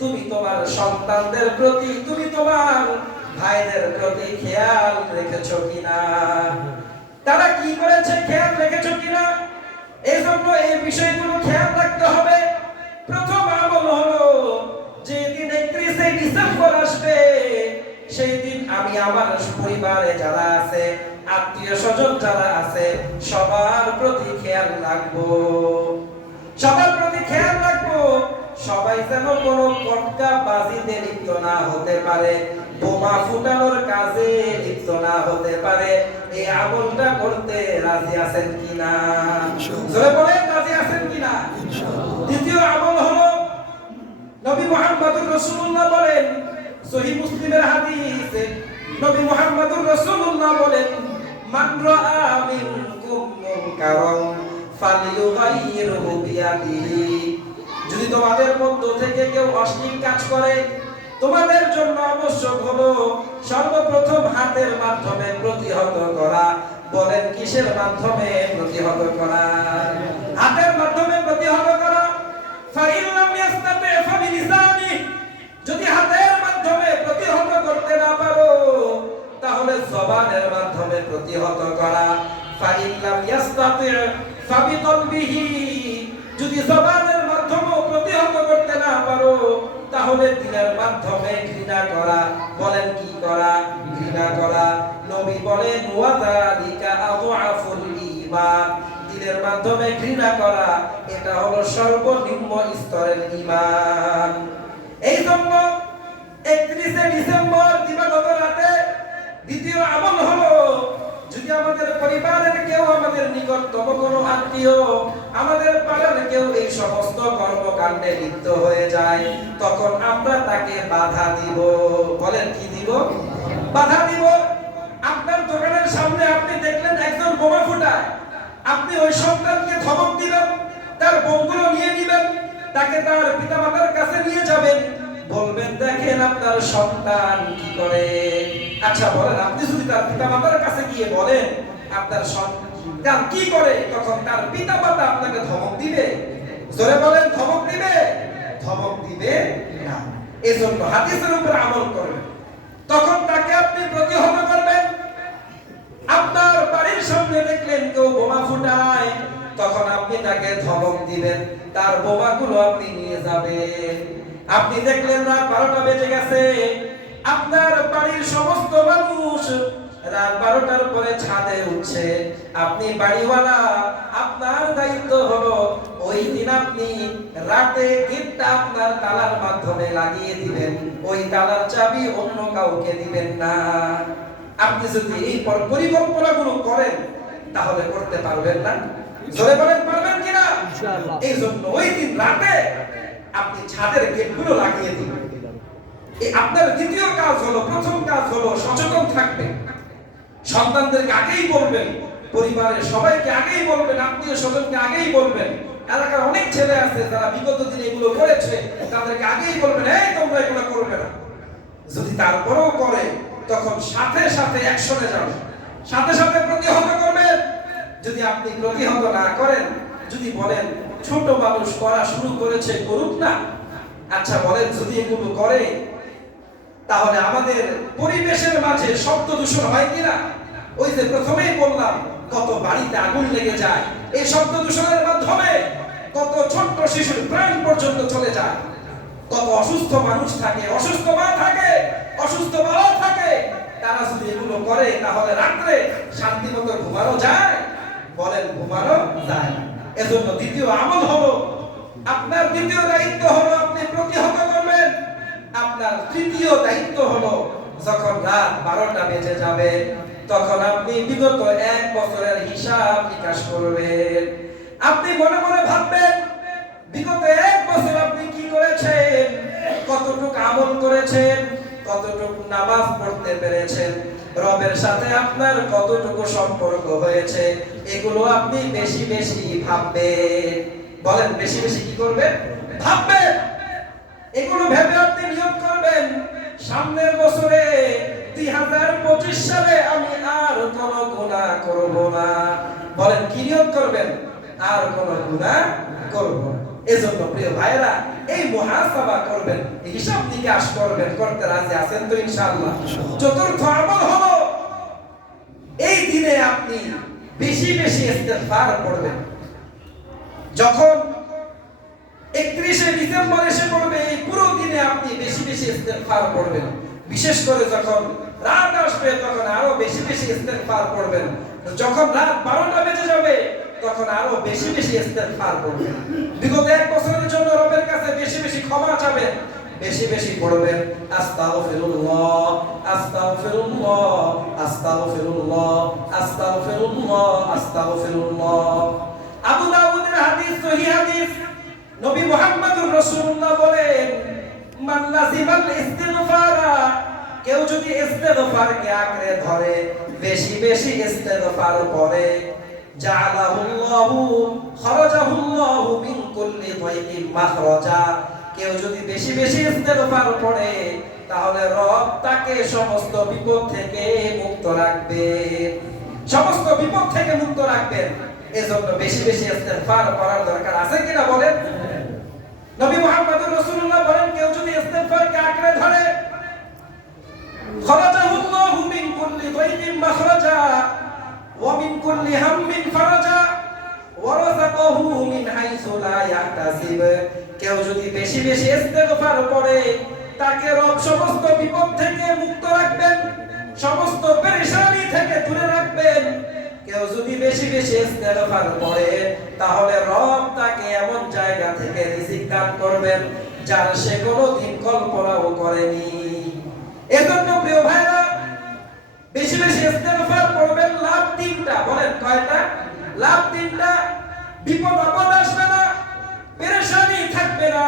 তুমি তোমার সন্তানদের প্রতি, তুমি তোমার ভাইদের প্রতি খেয়াল রেখেছো কিনা? তারা কি করেছে খেয়াল রেখেছো কিনা? এই জন্য এই বিষয়গুলো খেয়াল রাখতে হবে। প্রথম আমল হলো, যেদিন 31শে ডিসেম্বর আসবে সেই দিন আমি আমার পরিবারে যারা আছে, আত্মীয় স্বজন যারা আছে, সবার প্রতি খেয়াল রাখবো। সবার প্রতি খেয়াল রাখবো। সবাই যেন কোনো পটকা বাজিতে লিপ্ত না হতে পারে, বোমা ফুটানোর কাজে লিপ্ত না হতে পারে। এই আমলটা করতে রাজি আছেন কিনা? জোরে বলেন, রাজি আছেন কিনা? দ্বিতীয় আমল হলো, নবী মুহাম্মদুর রাসূলুল্লাহ বলেন, সহিহ মুসলিমের হাদিস, নবী মুহাম্মদুর রাসূলুল্লাহ বলেন, মান রাআ মিনকুম মুনকারান ফালিয়ুগাইয়িরহু বিয়াদিহি। যদি তোমাদের মধ্য থেকে কেউ অশ্লীল কাজ করে, তোমাদের জন্য আবশ্যক হলো সর্বপ্রথম হাতের মাধ্যমে প্রতিহত করা। বলেন, কিসের মাধ্যমে প্রতিহত করা? হাতের মাধ্যমে প্রতিহত করা। ফাইন লাম ইয়াস্তাতি ফাবিলিসানি। যদি হাতের মাধ্যমে প্রতিহত করতে না পারো, তাহলে জবানের মাধ্যমে প্রতিহত করা। ফাইন লাম ইয়াস্তাতি ফাবিকলবিহি। যদি জবানের মাধ্যমে প্রতিহত করতে না পারো, তাহলে দিলের মাধ্যমে ঘৃণা করা। বলেন, কি করা? ঘৃণা করা। নবী বলেন, ওয়া যালিকা আযআফুল ঈমান। দিলের মাধ্যমে ঘৃণা করা, এটা হলো সর্বনিম্ন স্তরের ঈমান। এই জন্য 31শে ডিসেম্বর দিবাগত রাতে দ্বিতীয় আমল হলো, যদি আমাদের পরিবারের কেউ, আমাদের নিকটতম কোনো আত্মীয়, আমাদের পাড়ার কেউ এই সমস্ত কর্মকাণ্ডে লিপ্ত হয়ে যায়, তখন আমরা তাকে বাধা দিব। বলেন, কি দিব? বাধা দিব। আপনার দোকানের সামনে আপনি দেখলেন একজন বোমা ফুটায়, আপনি ওই সন্তানকে ধমক দিবেন, তার বোমগুলো নিয়ে নেবেন, তাকে তার পিতামাতার কাছে নিয়ে যাবেন, বলবেন, দেখেন আপনার সন্তান কি করে। আচ্ছা বলেন, আপনি যদি তার পিতামাতার কাছে গিয়ে বলেন আপনার সন্তান কি করে, তখন তার পিতামাতা আপনাকে ধমক দিবে? জোরে বলেন, ধমক দিবে? ধমক দিবে না। এজন্য হাদিসের উপর আমল করবেন। তখন তাকে আপনি প্রতিহত করবেন। আপনার বাড়ির সামনে দেখলেন কেউ বোমা ফুটায়, তখন আপনি তাকে ধমক দিবেন, তার বোমাগুলো আপনি নিয়ে যাবেন। আপনি দেখলেন রাত 12টা বেজে গেছে, আপনার বাড়ির সমস্ত মানুষ রাত 12টার পরে ছাদে উঠছে, আপনি বাড়িওয়ালা, আপনার দায়িত্ব হলো ওই দিন আপনি রাতে গেটটা আপনার তালার মাধ্যমে লাগিয়ে দিবেন। ওই তালার চাবি অন্য কাউকে দিবেন না। আপনি যদি এই পরিকল্পনাগুলো করেন, তাহলে করতে পারবেন না? জোরে বলেন, পারবেন কিনা? ইনশাআল্লাহ। এই জন্য ওই দিন রাতে আপনি ছাদের গেটগুলো লাগিয়ে দিবেন। এই আপনার দ্বিতীয় কাজ হলো, প্রথম কাজ হলো সচেতন থাকবেন। সন্তানদেরকে আগেই বলবেন, পরিবারের সবাইকে আগেই বলবেন, আত্মীয় স্বজনকে আগেই বলবেন। এলাকার অনেক ছেলে আছে যারা বিগত দিনে এগুলো করেছে, তাদেরকে আগেই বলবেন, এই তোমরা এগুলো করবে না। যদি তারপরেও করে, তখন সাথে সাথে অ্যাকশনে যাবেন, সাথে সাথে প্রতিহত করবেন। যদি আপনি প্রতিহত না করেন, যদি বলেন ছোট মানুষ করা শুরু করেছে, করুক না। আচ্ছা বলেন, যদি এগুলো করে, তাহলে আমাদের পরিবেশের মাঝে শব্দ দূষণ হয় কিনা? ওই যে প্রথমেই বললাম, কত বাড়িতে আগুন লেগে যায় এই শব্দ দূষণের মাধ্যমে, কত ছোট্ট শিশুর প্রাণ পর্যন্ত চলে যায়, কত অসুস্থ মানুষ থাকে, অসুস্থ মা থাকে, অসুস্থ বাবা থাকে। তারা যদি এগুলো করে, তাহলে রাত্রে শান্তি মতো ঘুমানো যায়? বলেন, ঘুমানো যায় না। এজন্য দ্বিতীয় আমল হলো, আপনার দ্বিতীয় দায়িত্ব হলো আপনি প্রতিহত করবেন। আপনার তৃতীয় দায়িত্ব হলো যখন রাত 12টা বেজে যাবে তখন আপনি বিগত 1 বছরের হিসাব নিকাশ করবেন। আপনি মনে মনে ভাববেন বিগত 1 বছর আপনি কি করেছেন, কতটুকু আমল করেছেন, কতটুকু নামাজ পড়তে পেরেছেন, রবের সাথে আপনার কতটুকু সম্পর্ক হয়েছে, এগুলো আপনি বেশি বেশি ভাববেন। বলেন বেশি বেশি কি করবেন? ভাববেন। এগুলো ভেবে আপনি নিয়ত করবেন সামনের বছরে 2025 সালে আমি আর কোনো গুনাহ করব না। বলেন কি নিয়ত করবেন? আর কোনো গুনাহ করব না। এজন্য প্রিয় ভাইরা এই মুহাসাবা করবেন, হিসাব নিকাশ করবেন। করতে রাজি আছেন তো ইনশাআল্লাহ? চতুর্থ আমল হলো এই দিনে আপনি বেশি বেশি ইস্তেগফার করবেন। যখন 31শে ডিসেম্বর এসে পড়বে এই পুরো দিনে আপনি বেশি বেশি ইস্তেগফার করবেন। বিশেষ করে যখন রাত আসবে তখন আরো বেশি বেশি ইস্তেগফার করবেন। যখন রাত 12টা বেজে যাবে তখন আরো বেশি বেশি ইস্তেগফার করবেন। বিগত 1 বছরের জন্য রবের কাছে বেশি বেশি ক্ষমা চাবেন, বেশি বেশি পড়বেন আস্তাগফিরুল্লাহ আস্তাগফিরুল্লাহ আস্তাগফিরুল্লাহ আস্তাগফিরুল্লাহ আস্তাগফিরুল্লাহ। আবু দাউদের হাদিস, সহিহ হাদিস, নবী মুহাম্মদুর রাসূলুল্লাহ বলেন মান লাযিমাল ইস্তিগফারা, কেউ যদি ইস্তেগফারকে আঁকড়ে ধরে, বেশি বেশি ইস্তেগফার করে, জাআলাহুল্লাহু খরাজাহুল্লাহু মিন কুল্লি দাইকিন মাখরাজা, কেউ যদি বেশি বেশি ইস্তেগফার পড়ে তাহলে রব তাকে সমস্ত বিপদ থেকে মুক্ত রাখবে, সমস্ত বিপদ থেকে মুক্ত রাখবেন। এজন্য বেশি বেশি ইস্তেগফার করার দরকার আছে কিনা বলেন? নবী মুহাম্মদুর রাসূলুল্লাহ বলেন কেউ যদি ইস্তেগফারকে আঁকড়ে ধরে, খরাজাহুল্লাহু মিন কুল্লি দাইকিন মাখরাজা ওয়া মিন কুল্লি হাম্মিন ফারাজা ওয়া রাযাকাহু মিন হাইসু লা ইয়াহতাসিব, কেউ যদি বেশি বেশি ইস্তেগফার পড়ে তাকে রব সমস্ত বিপদ থেকে মুক্ত রাখবেন, সমস্ত পেরেশানি থেকে দূরে রাখবেন। কেউ যদি বেশি বেশি ইস্তেগফার পড়ে তাহলে রব তাকে এমন জায়গা থেকে রিজিক দান করবেন যার সে কোনোদিন কল্পনাও করেনি। এজন্য প্রিয় ভাইরা বেশি বেশি ইস্তেগফার পড়বেন। লাভ 3টা। বলেন কয়টা? লাভ 3টা। বিপদ আপদ আসবে না, পেরেশানি থাকবে না।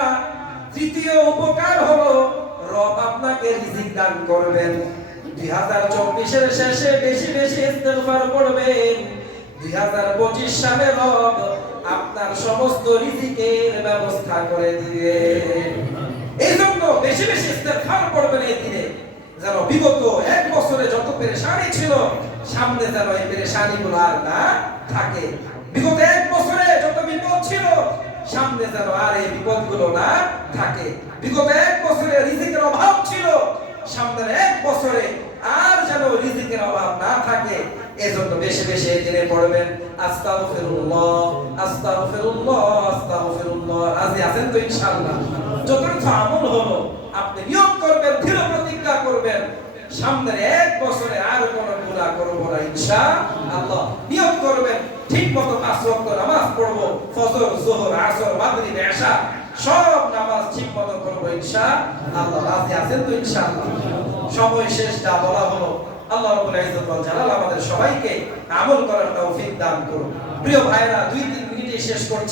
তৃতীয় উপকার হলো রব আপনাকে রিজিক দান করবেন। 2024 এর শেষে বেশি বেশি ইস্তেগফার পড়বেন, 2025 সালে রব আপনার সমস্ত রিজিকের ব্যবস্থা করে দিবেন। এইজন্য বেশি বেশি ইস্তেগফার পড়বেন এই দিনে, যেন বিগত 1 বছরে যত পেরেশানি ছিল সামনে যেন এই পেরেশানিগুলো আর না থাকে। বিগত 1 বছরে যত বিপদ ছিল সামনে যেন আর এই বিপদগুলো না থাকে। বিগত 1 বছরে রিজিকের অভাব ছিল, সামনের 1 বছরে আর যেন রিজিকের অভাব না থাকে। এজন্য বেশি বেশি এই দিনে পড়বেন আস্তাগফিরুল্লাহ আস্তাগফিরুল্লাহ আস্তাগফিরুল্লাহ। রাজি আছেন তো ইনশাআল্লাহ? চতুর্থ আমল হলো আপনি নিয়ত করবেন, দৃঢ় প্রতিজ্ঞা করবেন সামনের 1 বছরে আর কোনো গুনাহ করব না ইনশাআল্লাহ। নিয়ত করবেন ঠিকমতো 5 ওয়াক্ত নামাজ পড়ব, ফজর, যোহর, আসর, মাগরিব, ইশা সব নামাজ ঠিকমতো করব ইনশাআল্লাহ। রাজি আছেন তো ইনশাআল্লাহ? সময় শেষ, যা বলা হলো আল্লাহ রাব্বুল ইজ্জত ওয়াল জালাল আমাদের সবাইকে আমল করার তৌফিক দান করুন। প্রিয় ভাইরা 2-3 মিনিটে শেষ করছি।